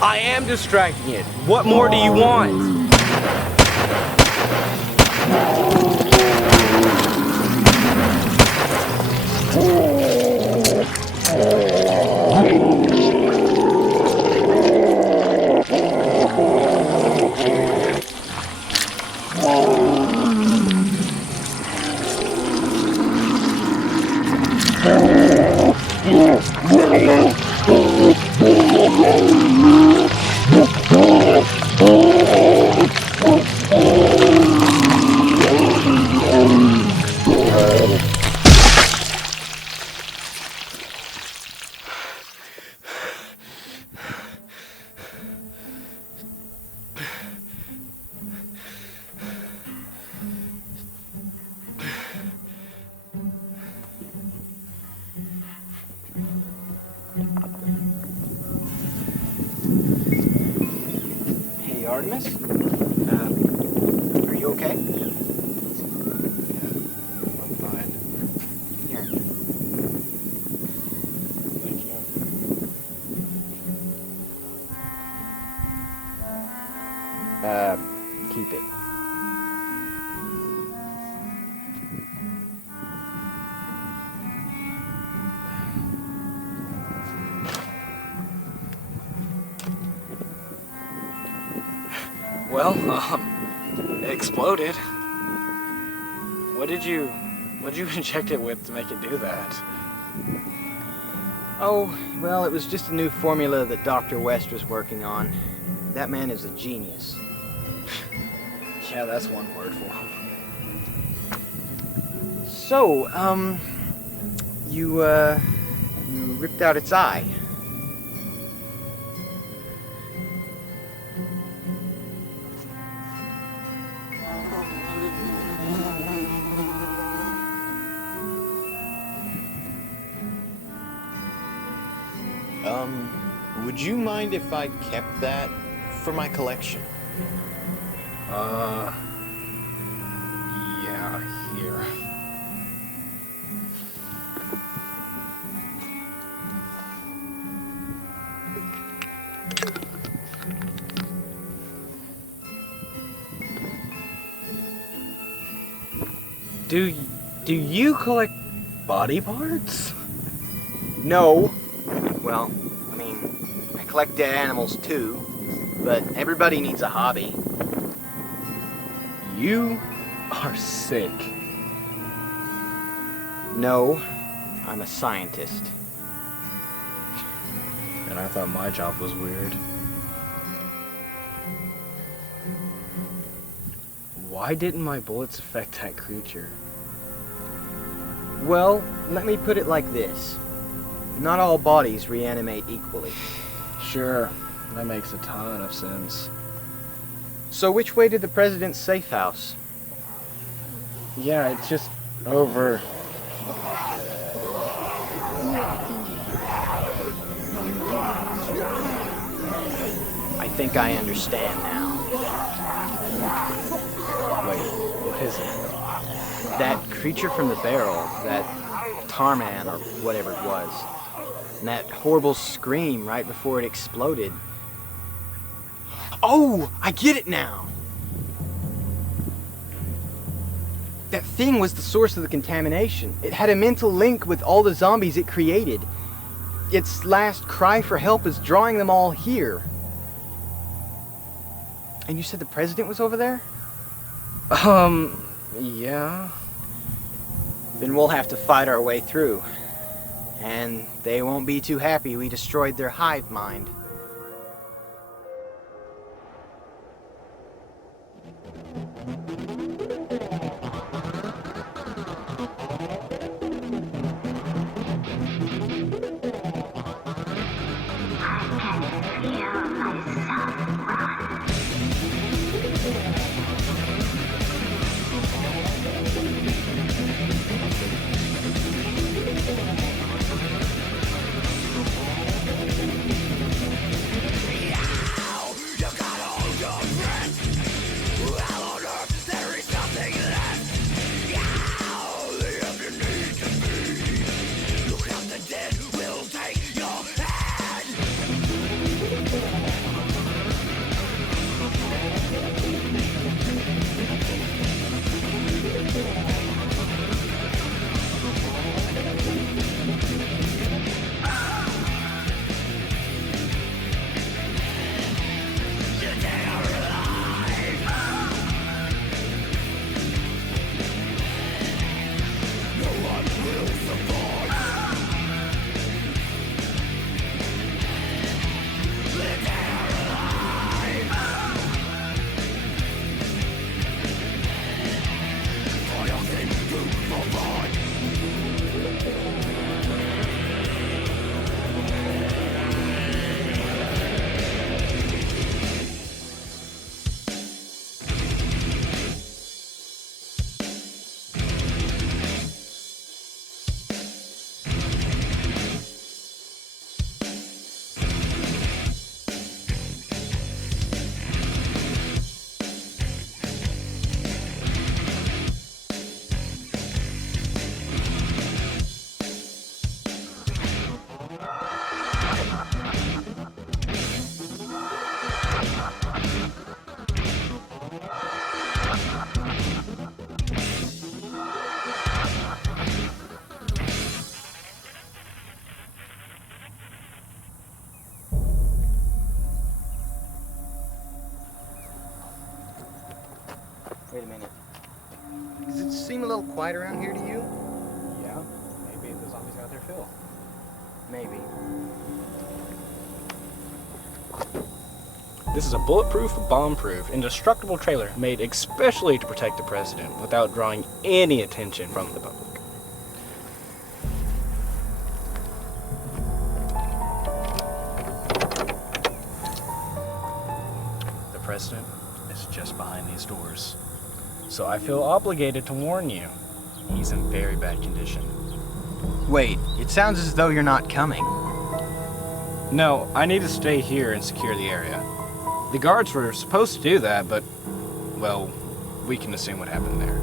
I am distracting it. What more do you want? Hey, Artemis? Are you okay? I'm fine. Here. Thank you. Keep it. Well, it exploded. What did you inject it with to make it do that? Oh, well, it was just a new formula that Dr. West was working on. That man is a genius. Yeah, that's one word for him. So, you ripped out its eye. Would you mind if I kept that for my collection? Yeah, here. Do you collect body parts? No. Well, I mean, I collect dead animals too, but everybody needs a hobby. You are sick. No, I'm a scientist. And I thought my job was weird. Why didn't my bullets affect that creature? Well, let me put it like this. Not all bodies reanimate equally. Sure, that makes a ton of sense. So which way to the president's safe house? Yeah, it's just over. I think I understand now. Wait, what is it? That creature from the barrel, that Tarman or whatever it was, and that horrible scream right before it exploded. Oh, I get it now! That thing was the source of the contamination. It had a mental link with all the zombies it created. Its last cry for help is drawing them all here. And you said the president was over there? Yeah. Then we'll have to fight our way through. And they won't be too happy we destroyed their hive mind. Wait a minute. Does it seem a little quiet around here to you? Yeah, maybe the zombies got their fill. Maybe. This is a bulletproof, bomb-proof, indestructible trailer made especially to protect the president without drawing any attention from the public. The president is just behind these doors, so I feel obligated to warn you. He's in very bad condition. Wait, it sounds as though you're not coming. No, I need to stay here and secure the area. The guards were supposed to do that, but, well, we can assume what happened there.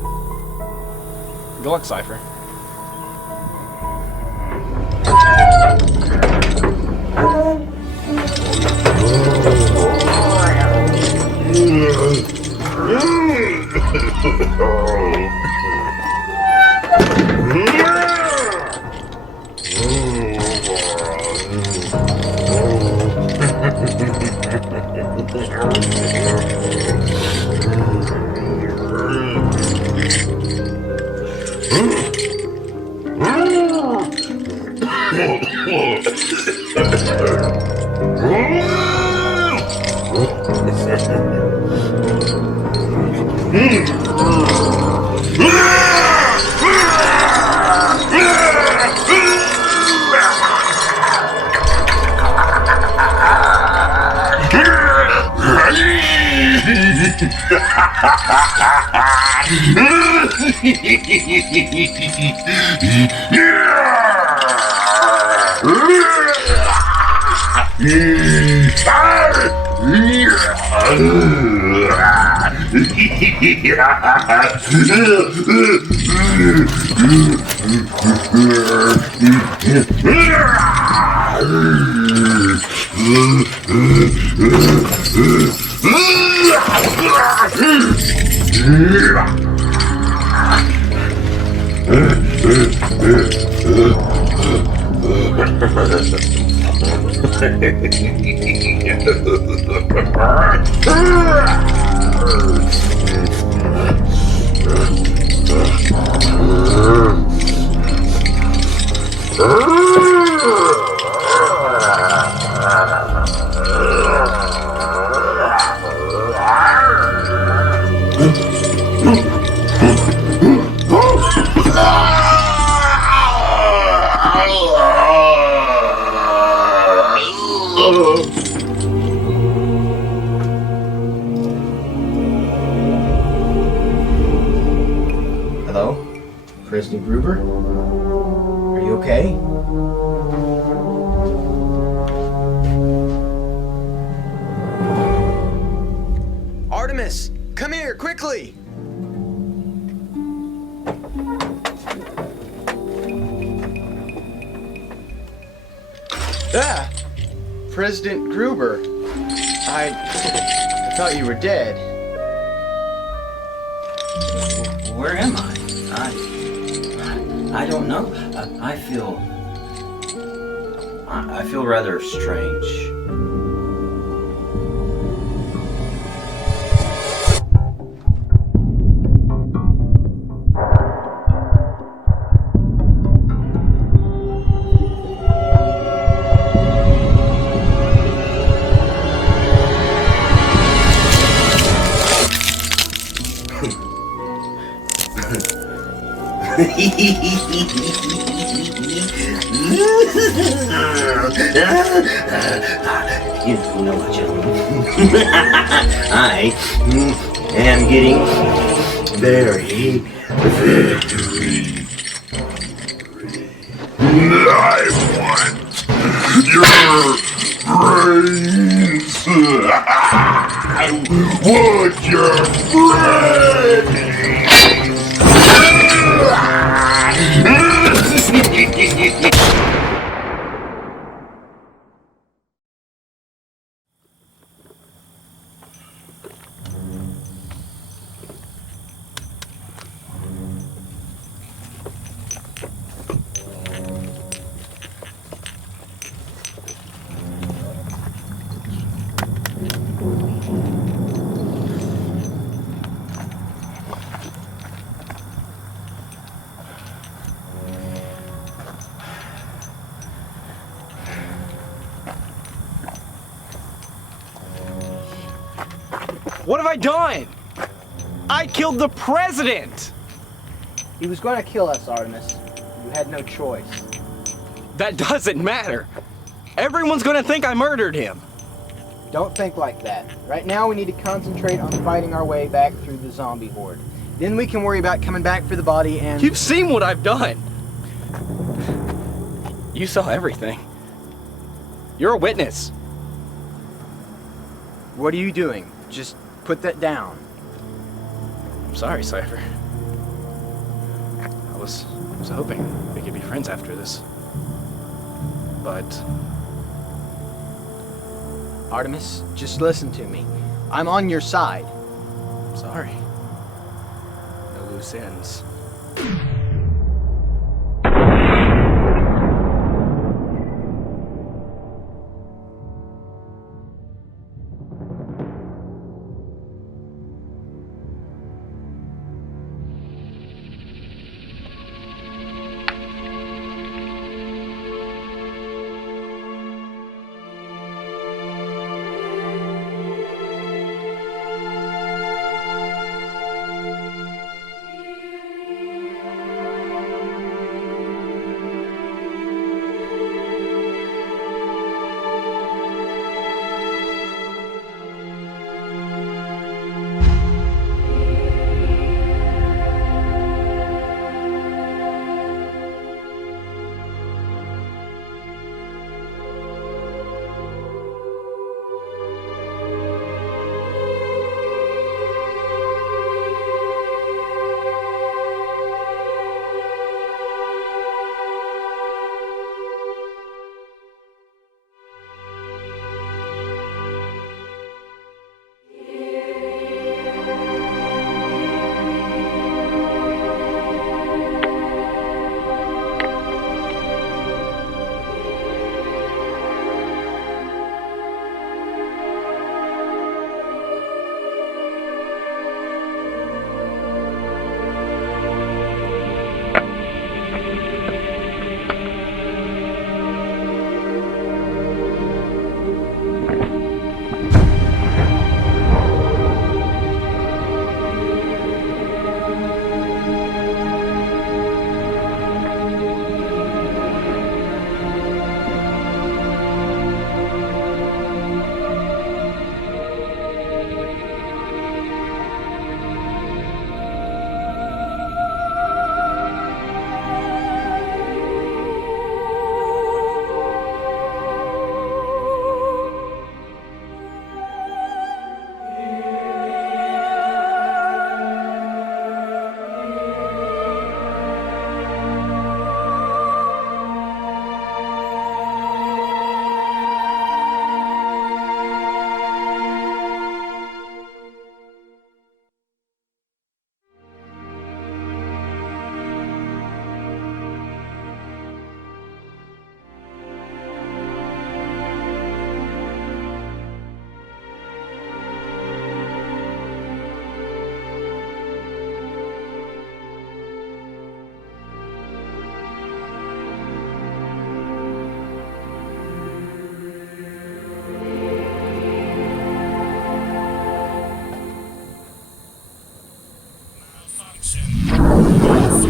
Good luck, Cipher. Hello? President Gruber? Are you okay? Artemis! Come here, quickly! Ah! President Gruber. I thought you were dead. Where am I? I don't know. I feel rather strange. You don't know what, gentlemen. I am getting very I want your brains. I want your brains. What have I done? I killed the president! He was going to kill us, Artemis. You had no choice. That doesn't matter. Everyone's going to think I murdered him. Don't think like that. Right now we need to concentrate on fighting our way back through the zombie horde. Then we can worry about coming back for the body and... You've seen what I've done. You saw everything. You're a witness. What are you doing? Just put that down. I'm sorry, Cipher. I was hoping we could be friends after this. But... Artemis, just listen to me. I'm on your side. Sorry. No loose ends.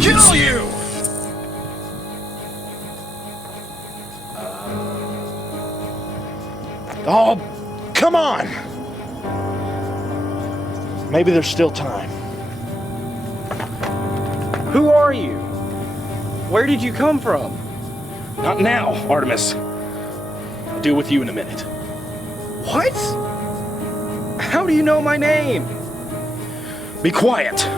Kill you! Oh, come on! Maybe there's still time. Who are you? Where did you come from? Not now, Artemis. I'll deal with you in a minute. What? How do you know my name? Be quiet.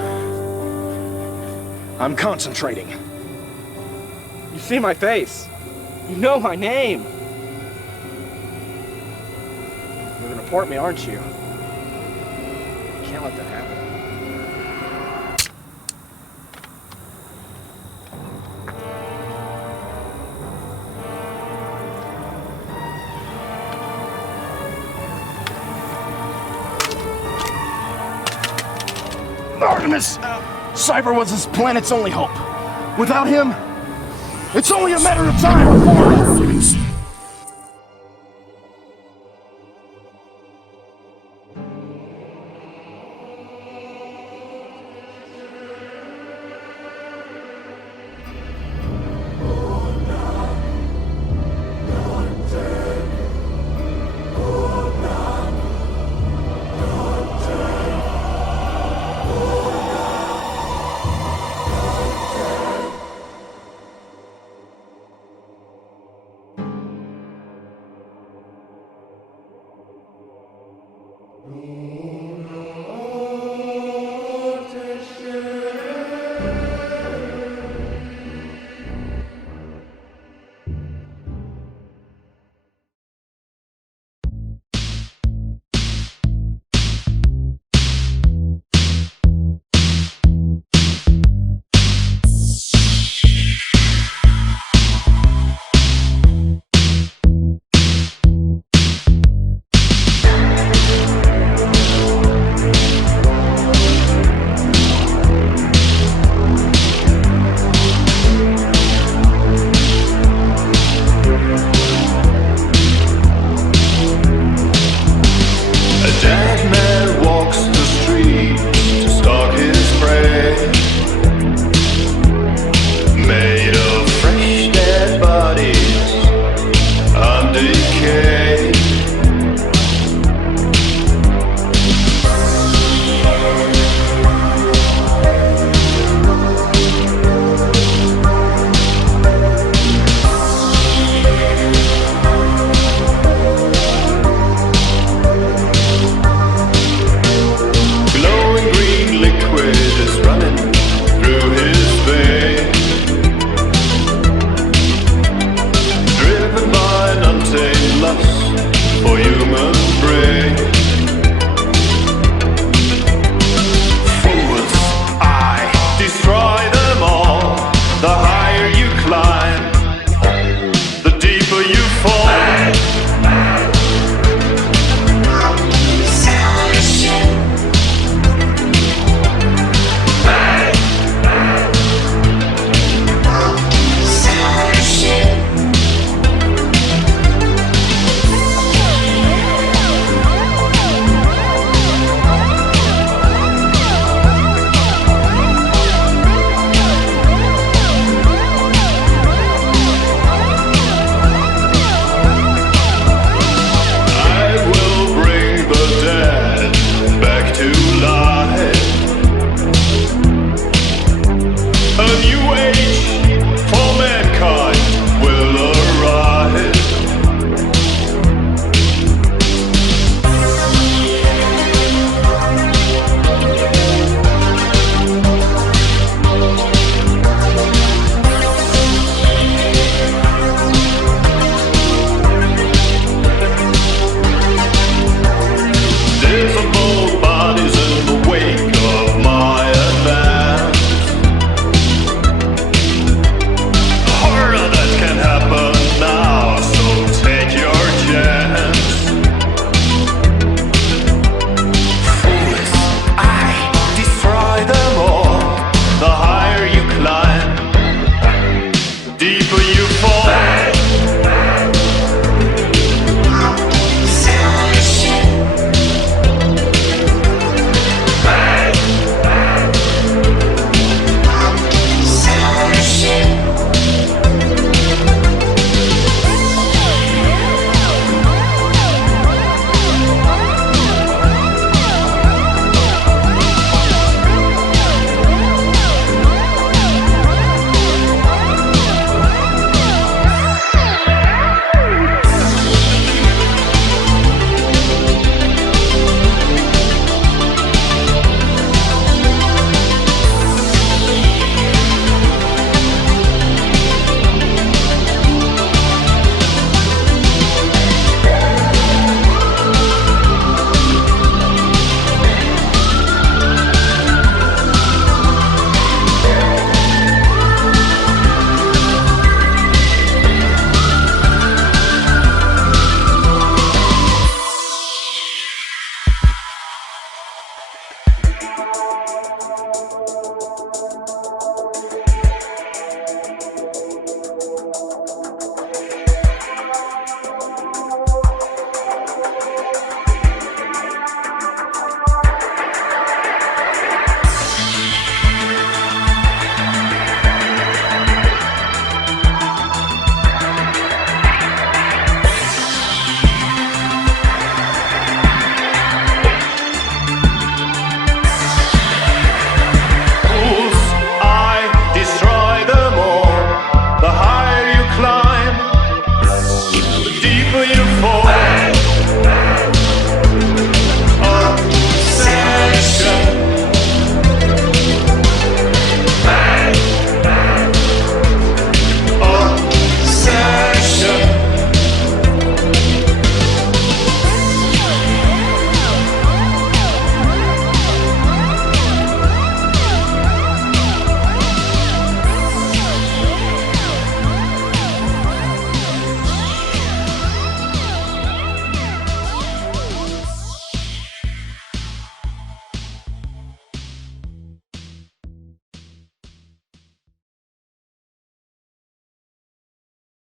I'm concentrating. You see my face. You know my name. You're gonna report me, aren't you? You can't let that happen. Artemis! Cipher was this planet's only hope. Without him, it's only a matter of time before... No.